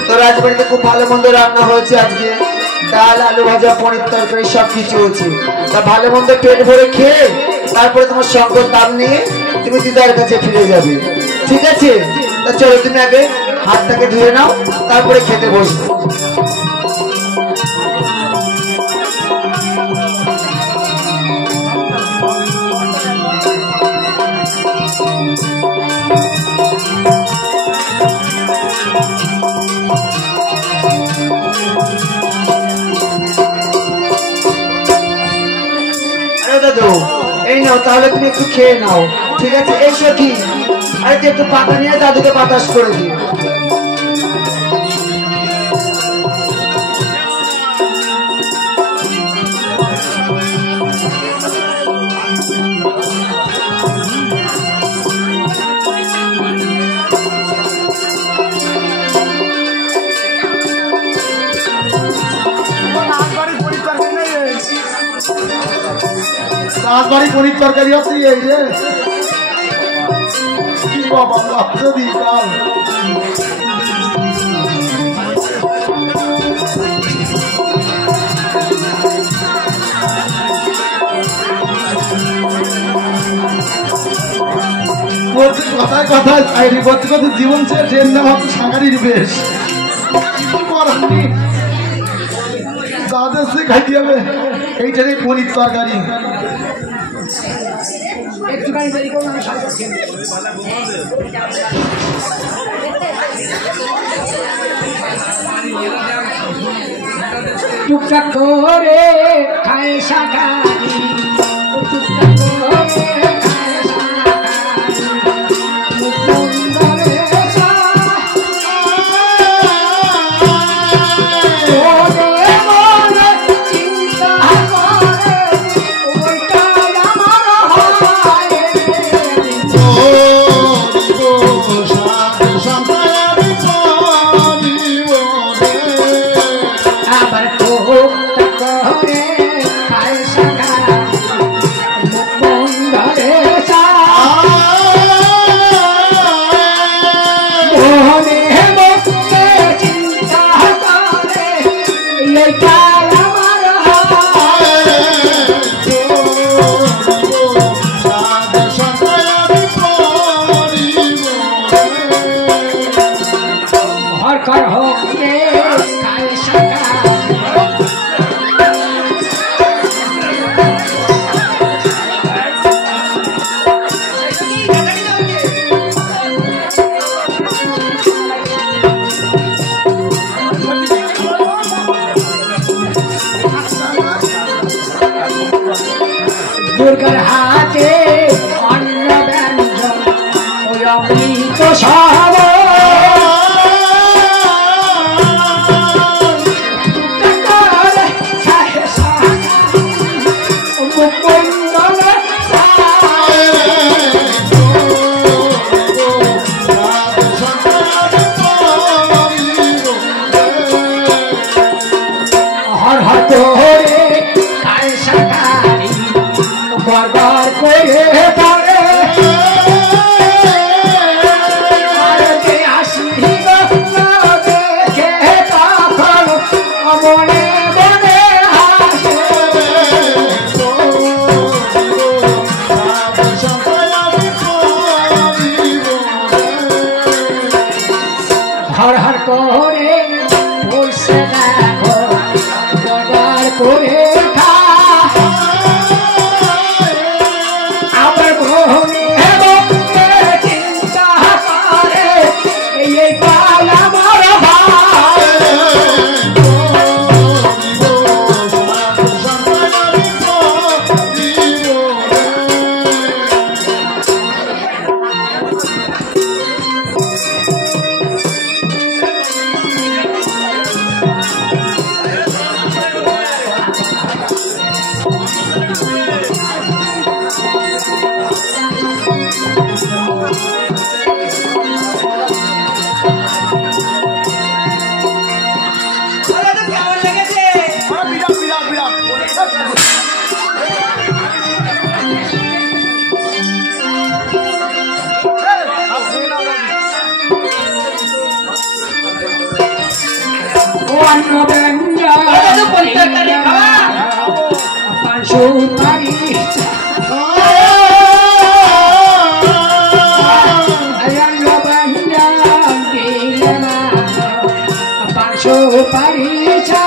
তো রাজবাড়িতে খুব ভালো মন্দ রান্না হয়েছে আজকে, ডাল, আলু ভাজা, পনির তরকারি সব কিছু হয়েছে। তা ভালো মন্দ পেট ভরে খেয়ে তারপরে তোমার শঙ্কর দাম নিয়ে তুমি দিদার কাছে ফিরে যাবে, ঠিক আছে? তা চলো, তুমি আগে হাতটাকে ধুয়ে নাও, তারপরে খেতে বসবে। দাদু, এই নাও, তাহলে তুমি একটু খেয়ে নাও, ঠিক আছে? এসো কি, আরে তুই একটু পাতা নিয়ে দাদুকে বাতাস করে দিও। রাজবাড়ি পনির তরকারি আছে এই রে, কি বাবা যদি কাল কথায় কথায় চাকরি করতে করতে জীবন ছেড়ে ট্রেন নেওয়া হচ্ছে সাঁগারির বেশ কিছু করার নেই। দাদা সে খাইতে হবে এইটারই পনির তরকারি। একটুখানি দেরি করুন, আমি সাথে টুকটাক করে খায় শাকারি, টুকটাক করে খায় শাকারি, মুকুন্দরে ওরে মনে চিন্তা করে ওইটাই আমার হয়। আবার টুকটাক করে খায় শাকারি, মুকুন্দরে মনে মনে চিন্তা করে এইটাই আমার হয়। হরকর হোকে খায় শাকারি, দুর্গার হাতে অন্ন ব্যঞ্জন ওই অমৃত সব হর হর করে খায় শাকারি, বরবার করে পড়ে আরতে আসি দেখে তখন মনে মনে হাসে। হর হর করে বসে দেখো বরবার করে খা আবার মনে মনে চিন্তা করে এই পাল আমার ভাই। কেমন লেগেছে? বিরাট বিরাট বিরাট অন্ন ব্যঞ্জন ওটা তো পনির তরকারি খাওয়া। সুপারি অন্ন ব্যঞ্জন দিলে না সুপারি চা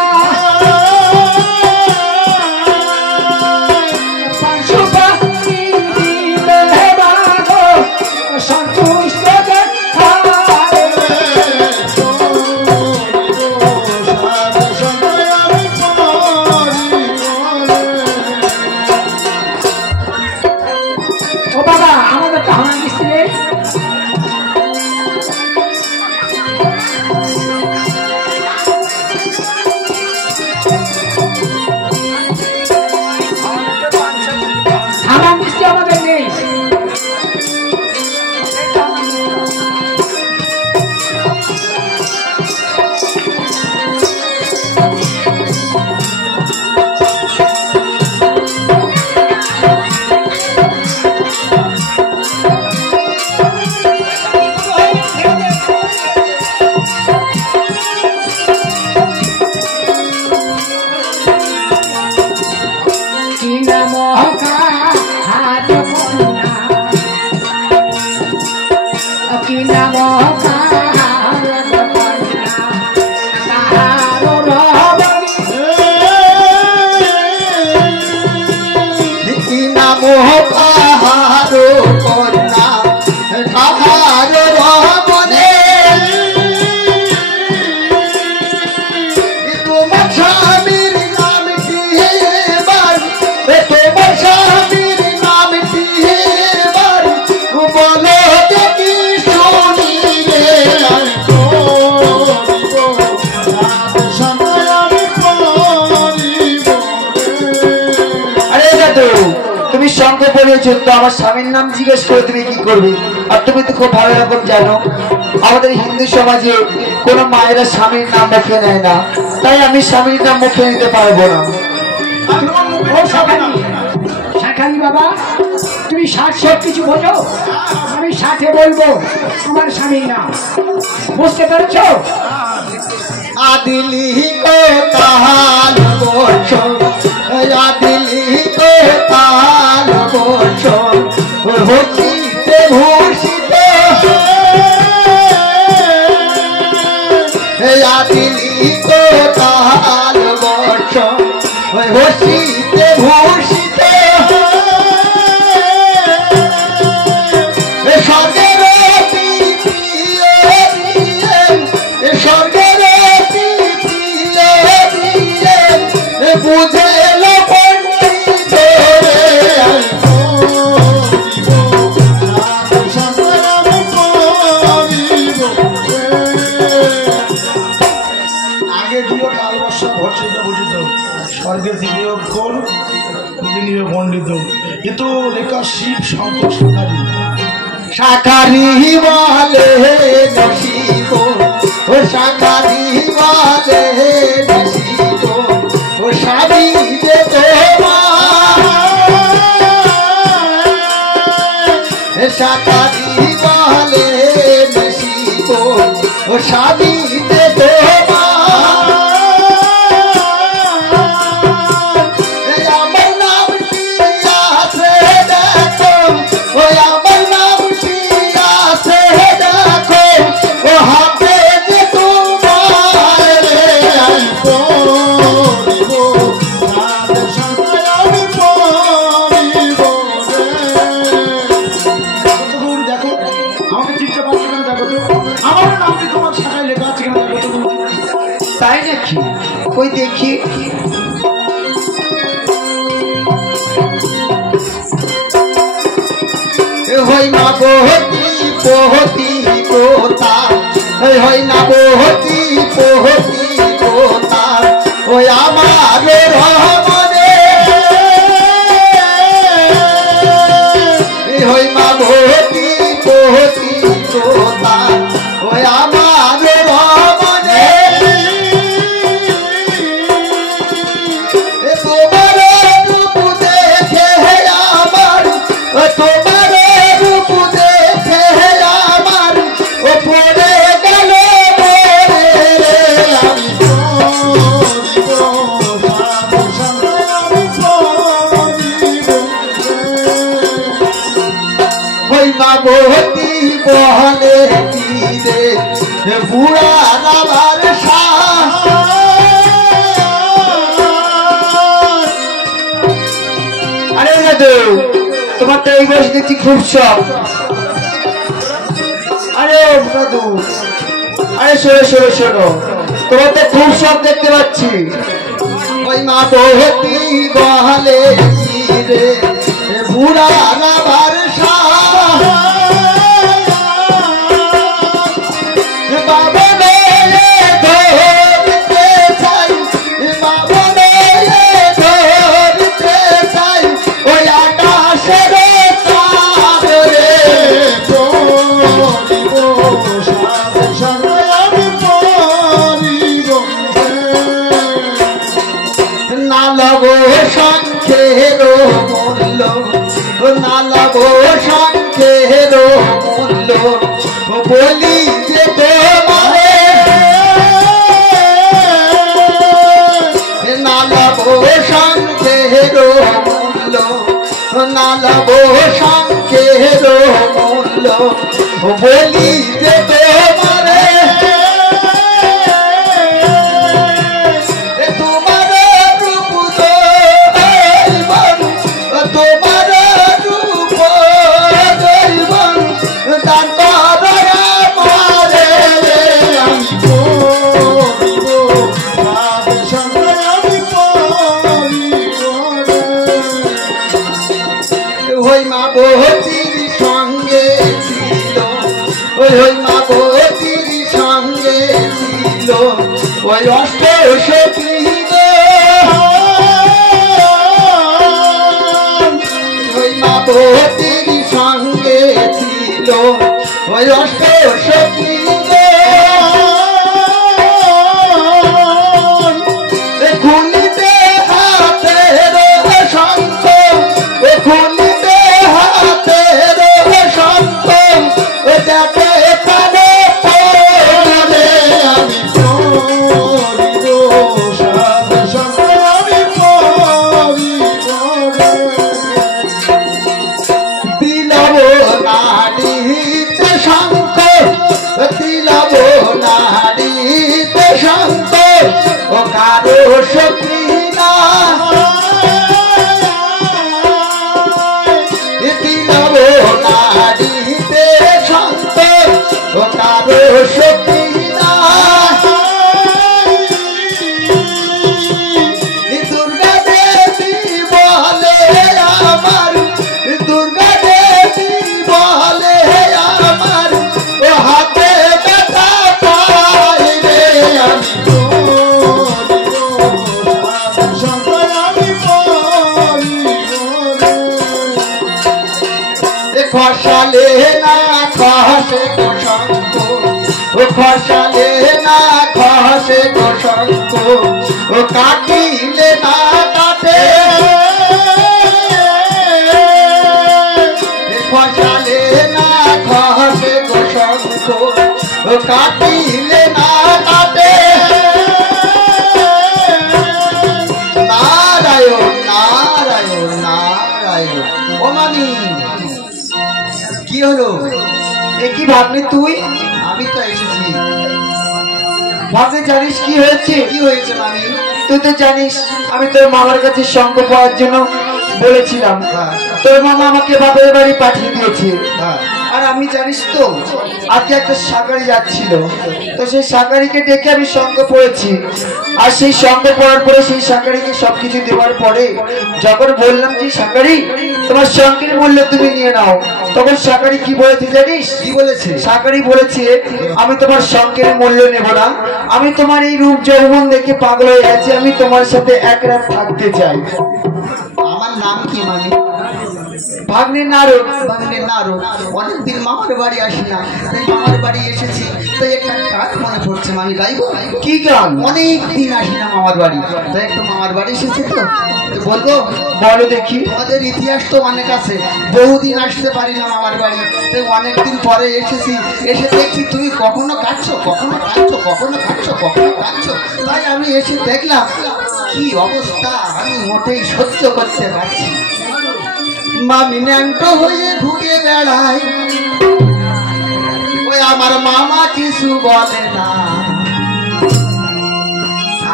সুপারি দিলে বাগো সন্তুষ্ট মোহ পাহাড় কন্যা তাহার রমনে তোমার স্বামীর নাম কি এবার তোমার স্বামীর নাম কি এবার বলো দেখি শুনি রে আরে দাদু তুমি সঙ্গে বলেছো তো আমার স্বামীর নাম জিজ্ঞেস করে তুমি কি করবে? আর তুমি তো খুব ভালো রকম জানো আমাদের হিন্দু সমাজে কোনো মায়েরা স্বামীর নাম মুখে নেয় না, তাই আমি স্বামীর নাম মুখে নিতে পারবো না। শাখালি বাবা, তুমি ষাট সব কিছু বোঝো, আমি ষাটে বলবো আমার স্বামীর নাম, বুঝতে পেরেছো? আদিলি কো তাহাল বর্ষণ আদিলি কো তাহাল বর্ষণ ভূষিতে ভূষিতে আদিলি কো তাহাল বর্ষণ ভূষিতে ভূষিতে স্বর্গের স্বর্গের বুঝে এলো পণ্ডিত আগে দিও কাল বর্ষা ভর্ষিত বুঝিত স্বর্গে দিও কোল দিনীয় পণ্ডিত কিন্তু লেখা শিব শঙ্কর শাকারি শাকারি বলে নসিব ও শাকারি বলে নসিব ও স্বামী যে তোমার শাকারি বলে নসিব ও স্বামী যে তোমার আমার নামটি আছে দেখো ও আমার নামটি আছে দেখো ও হাতে যে তোমার দেখো আমাকে চিনতে পারছো না, দেখো তো আমার নামটি তোমার শাখায় লেখা আছে কিনা দেখো তো। তাই নাকি? কই দেখি। হই না বহতি পোহতি কোতা হই না বহতি পোহতি কোতা ওই আমার রহমনে হই মা বহতি পোহতি কোতা ওই আমার রহমনে তোমার রূপ দেখে আমার তোমার রূপ দেখে আমার ও পড়ে গেল ওই বাবতী বহলে তীরে বুড়া রাবার আরে দাদু তোমার তো এই বয়স দেখছি খুব শখ। আরে দাদু, আরে শোনো শোনো শোনো, তোমার তো খুব শখ দেখতে পাচ্ছি। ওই মা বহতি বহলে তীরে বুড়া রাবার বাবনে ধরতে চাই বাবনে ধরতে চাই ওই আকাশের চাঁদরে নালব শঙ্খের মূল্য নালব শঙ্খের মূল্য বলি যে তোমারে নালব শঙ্খের মূল্য নালব শঙ্খের মূল্য বলি যে তোমারে তোমার রূপ তোমার ওই মা বহতির সঙ্গে ছিল, ওই মা বহতির সঙ্গে ছিল ওই অষ্ট সখী গো। ওই মা বহতির সঙ্গে ছিল ওই অষ্ট সখী গো। খুলিতে হাতের শঙ্খ, খুলিতে হাতের শঙ্খ, যাকে পারে পড়ে আমি পড়িব সাধ শঙ্খ, আমি পড়িব দিলব নাড়িতে শঙ্খ, দিলব নাড়িতে শঙ্খ, ও কারো সখী না দিলব নাড়িতে শঙ্খ, ও কারো সখী না। দুর্গা দেবী বলে আমার, দুর্গা দেবী বলে আমার, ও হাতে ব্যথা পাই রে আমি খসালে না খসে গো শঙ্খ, ও খসালে না খসে গো শঙ্খ, ও কাটিলে না কাটে, খসালে না খসে গো শঙ্খ, ও কাটিলে না কাটে। নারায়ণ নারায়ণ নারায়ণ। ও মামি কি হলো? এ কি ভাবলি তুই? আমি তো এসেছি। ভাবতে জানিস কি হয়েছে? কি হয়েছে মামি? তুই তো জানিস আমি তোর মামার কাছে শঙ্খ পাওয়ার জন্য বলেছিলাম, তোর মামা আমাকে বাপের বাড়ি পাঠিয়ে দিয়েছে। আর আমি জানিস তো আজকে একটা শাকারি যাচ্ছিল, তো সেই শাকারিকে ডেকে আমি শঙ্খ পড়েছি। আর সেই শঙ্খ পড়ার পরে সেই শাকারিকে সবকিছু দেওয়ার পরে যখন বললাম যে শাকারি তোমার শঙ্খের মূল্য তুমি নিয়ে নাও, তখন শাকারি কি বলেছে জানিস? কি বলেছে? শাকারি বলেছে আমি তোমার শঙ্খের মূল্য নেব না, আমি তোমার এই রূপ যৌবন দেখে পাগল হয়ে গেছি, আমি তোমার সাথে এক রাত থাকতে চাই। আমার নাম কি মামি? ভাগ্নে নারদ। ভাগ্নে নারদ। অনেকদিন মামার বাড়ি আসি না, তাই মামার বাড়ি এসেছি, তাই একটা গান মনে পড়ছে মামি, গাইবো? কি গান? অনেক দিন আসি না মামার বাড়ি, তাই একটু মামার বাড়ি এসেছি তো বলবো। বলো দেখি। আমাদের ইতিহাস তো অনেক আছে, বহুদিন আসতে পারি না মামার বাড়ি, তাই অনেকদিন পরে এসেছি। এসে দেখছি তুমি কখনো কাটছো, কখনো কাটছো, কখনো কাটছো, কখনো কাটছো, তাই আমি এসে দেখলাম কি অবস্থা, আমি মোটেই সহ্য করতে পারছি। মামি ন্যাংটো হয়ে ঘুরে বেড়ায়, ওই আমার মামা কিছু বলে না,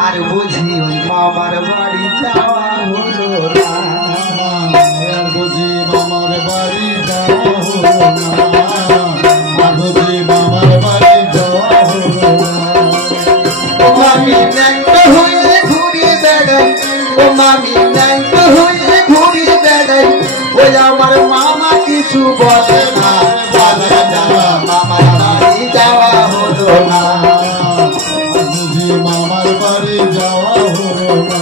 আর বুঝি ওই মামার বাড়ি যাওয়া হলো না, বুঝি মামার বাড়ি যাওয়া হলো না, বুঝি মামার বাড়ি যাওয়া হলো না। মামি ন্যাংটো হয়ে ঘুরে বেড়াই, ও মামি ন্যাংটো হয়ে ঘুরে বেড়াই, ওই আমার মামা কিছু বলে না, মামার বাড়ি যাওয়া হলো না, বুঝি মামার বাড়ি যাওয়া হলো না।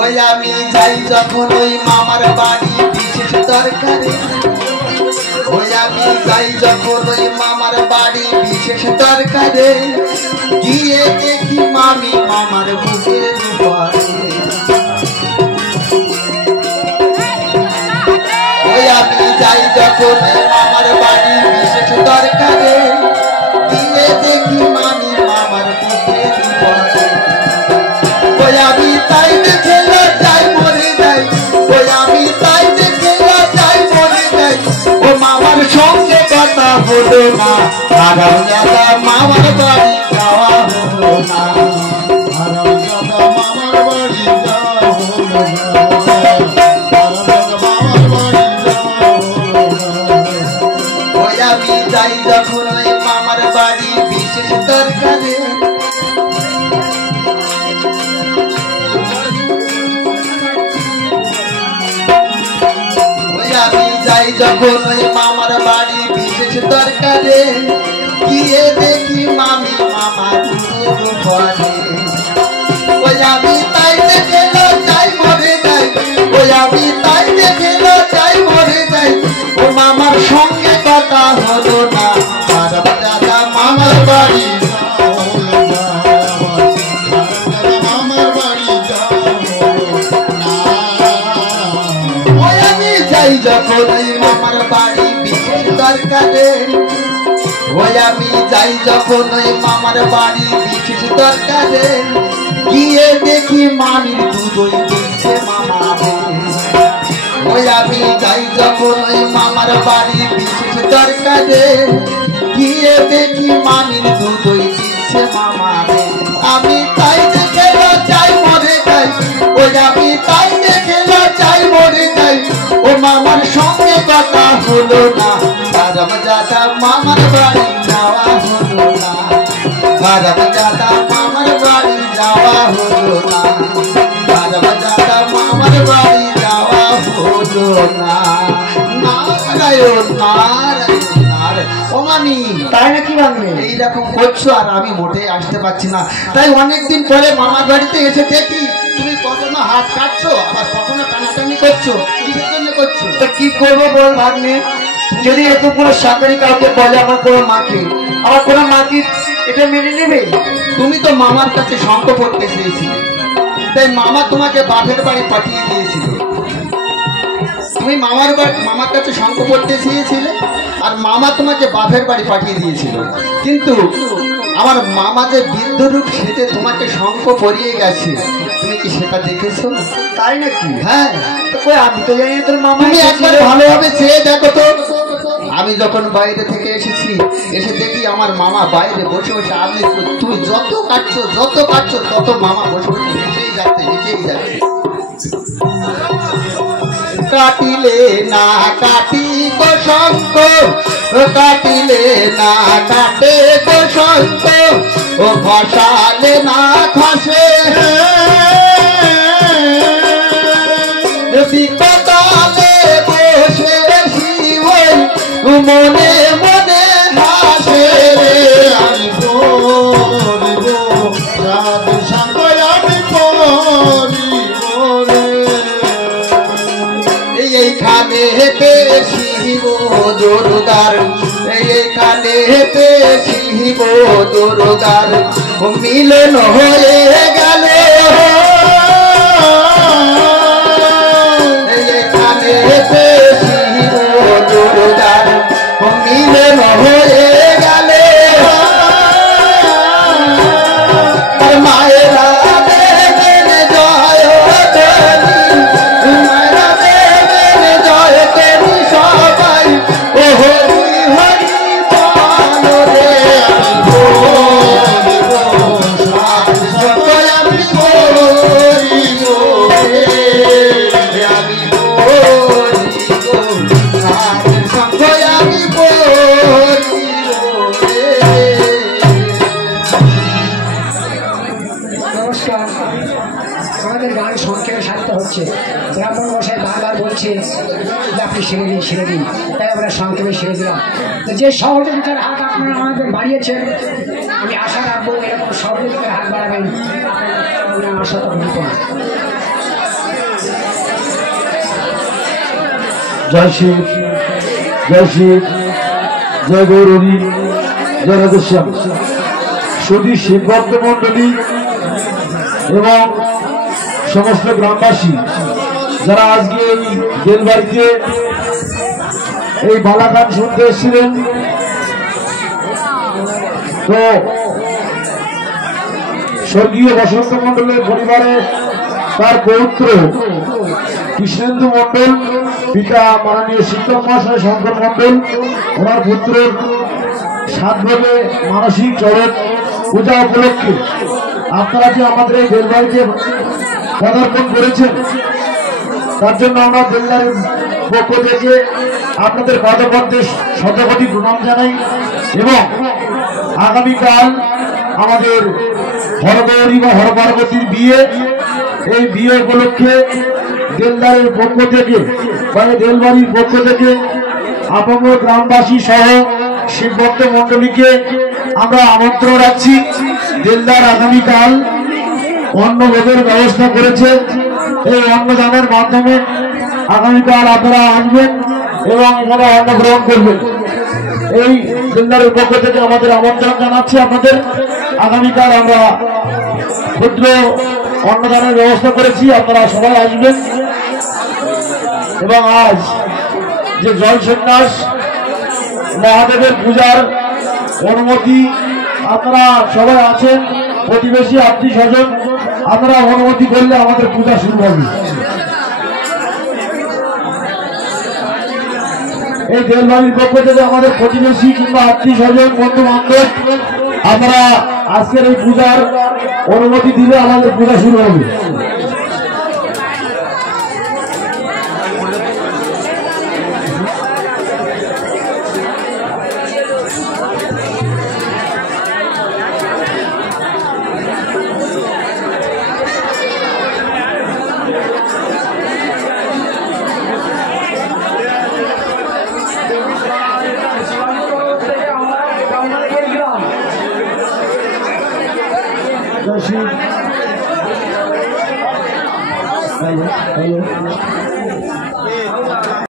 ওই আমি যাই যখন ওই মামার বাড়ি বিশেষ দরকারে, ওই আমি যাই যখন ওই মামার বাড়ি বিশেষ দরকারে, গিয়ে দেখি মামি মামার বুকের উপরে, ওই আমি যাই যখন মামার বাড়ি বিশেষ দরকারে, গিয়ে দেখি মামি মামার বুকের উপরে, ওই আমি তাই দেখে যাই মরে যাই, ওই আমি তাই দেখে যাই মরে যাই, ও মামার সঙ্গে কথা হলো না, আরাম দাদা মামার বাড়ি যাওয়া হলো না, আরাম দাদা মামার বাড়ি যাওয়া হলো না, আরাম দাদা মামার বাড়ি যাওয়া হলো না। যখন ওই মামার বাড়ি বিশেষ দরকারে, গিয়ে দেখি মামি মামা দুধ ঘরে। ওই আমি তাই দেখে চাই মরে যাই, ওই আমি তাই দেখে চাই মরে যাই। ও মামার সঙ্গে কথা হলো না, আর দাদা মামার বাড়ি যখন ওই মামার বাড়ি বিশেষ দরকারে, ওই আমি যাই যখন ওই মামার বাড়ি বিশেষ দরকারে, গিয়ে দেখি মামির দুধই দিচ্ছে মামারে। ওই আমি যাই যখন ওই মামার বাড়ি বিশেষ দরকারে, গিয়ে দেখি মামির দুধই দিচ্ছে মামারে। আমি তাই দেখে চাই মরে যাই, ওই আমি তাই দেখে চাই মরে যাই। ও মামার সঙ্গে কথা হলো না, বারাম দাদা মামার বাড়ি যাওয়া হলো না, বারাম দাদা মামার বাড়ি যাওয়া হলো না, বারাম দাদা মামার বাড়ি যাওয়া হলো না। নারায়ণ নারায়ণ নারায়ণ। ও মামি, তাই নাকি ভাগ্নে? এইরকম করছো আর আমি মোটেই আসতে পারছি না। তাই অনেকদিন পরে মামার বাড়িতে এসে দেখি তুমি কখনো হাত কাটছো, আবার কখনো টানাটানি করছো। কিসের জন্য করছো? তা কি করবো বল ভাগ্নে? যদি এত কোনো সাকারি কাউকে বলে আমার কোনো মাকে, আমার কোনো মাকে এটা মেনে নেবে? তুমি তো মামার কাছে শঙ্খ পড়তে চেয়েছিলে, তাই মামা তোমাকে বাপের বাড়ি পাঠিয়ে দিয়েছিল। তুমি মামার কাছে শঙ্খ পড়তে চেয়েছিলে, আর মামা তোমাকে বাপের বাড়ি পাঠিয়ে দিয়েছিল। কিন্তু আমার মামা যে বৃদ্ধ রূপ সেজে তোমাকে শঙ্খ পরিয়ে গেছে, তুমি কি সেটা দেখেছো? তাই নাকি? হ্যাঁ, তো কই আমি তো জানি না তোর মামা তুমি একবার এসেছিল। ভালোভাবে চেয়ে দেখো তো। আমি যখন বাইরে থেকে এসেছি, এসে দেখি আমার মামা বাইরে বসে বসে আপনি তুমি যত কাটছো তত মামা বসে বসে হেসেই যাচ্ছে। কাটিলে না কাটি গো শঙ্খ, কাটিলে না কাটে গো শঙ্খ, ও খসালে না খসে। বিপদালে বসে শিবই মনে মনে হাসে রে। আমি বলিব সাধু সঙ্গ আমি বলিব রে। এইখানে হেতে শিব দুর্গার, এইখানে হেতে শিব দুর্গার মিলন হয়ে গেল। এইখানে হেতে শিব দুর্গার মিলন হয়ে গেল। মায়েরা দেবেন জয় তেরি, মায়েরা দেবেন জয় তেরি সবাই। ও হরি হরি বল রে। আমি বলিব সাধু সঙ্গ আমি বলিব রে। আমি বলিব সাধু সঙ্গ আমি বলিব রে। নমস্কার। আমাদের গান সংক্ষেপে সারতে হচ্ছে। ব্রাহ্মণ মশাই বারবার বলছে যে আপনি সেরে দিন, তাই আমরা সংক্ষেপে সেরে দিলাম। তো যে সহযোগিতার হাত আপনারা আমাদের বাড়িয়েছেন, আমি আশা রাখবো এরকম সহযোগিতার হাত বাড়াবেন, আপনার আশা তো ভুলব না। জয় শিব, জয় শিব, জয় গৌরী, জয় রাধেশ্যাম। শুধু শিব ভক্ত মন্ডলী এবং সমস্ত গ্রামবাসী যারা আজকে এই বেলবাড়িতে এই বালাগান শুনতে এসেছিলেন, তো স্বর্গীয় বসন্ত মন্ডলের পরিবারে তার পৌত্র কৃষ্ণেন্দু মন্ডল, পিতা মাননীয় শিক্ষক মহাশয় শঙ্কর মন্ডল, ওনার পুত্রের সাতভাবে মানসিক চরক পূজা উপলক্ষে আপনারা যে আমাদের এই বেলবাড়িতে পদার্পণ করেছেন, তার জন্য আমরা বেলবাড়ির পক্ষ থেকে আপনাদের পদপদ্মে শতকোটি প্রণাম জানাই। এবং আগামীকাল আমাদের হরগৌরী বা হরপার্বতীর বিয়ে, এই বিয়ে উপলক্ষে বেলদারের পক্ষ থেকে মানে দেলবাড়ির পক্ষ থেকে আপামর গ্রামবাসী সহ শিবভক্ত মন্ডলীকে আমরা আমন্ত্রণ রাখছি। দেলদার আগামীকাল অন্নভোগের ব্যবস্থা করেছে। এই অন্নদানের মাধ্যমে আগামীকাল আপনারা আসবেন এবং এখানে অন্ন গ্রহণ করবেন। এই দেলদারের পক্ষ থেকে আমাদের আমন্ত্রণ জানাচ্ছি আপনাদের। আগামীকাল আমরা ক্ষুদ্র অন্নদানের ব্যবস্থা করেছি, আপনারা সবাই আসবেন। এবং আজ যে জল সন্ন্যাস মহাদেবের পূজার অনুমতি আপনারা সবাই আছেন, প্রতিবেশী আত্মীয় স্বজন, আপনারা অনুমতি করলে আমাদের পূজা শুরু হবে। এই দেলবাড়ির পক্ষ থেকে আমাদের প্রতিবেশী কিংবা আত্মীয় স্বজন বন্ধু বান্ধব আপনারা আজকের এই পূজার অনুমতি দিলে আমাদের পূজা শুরু হবে। Hello.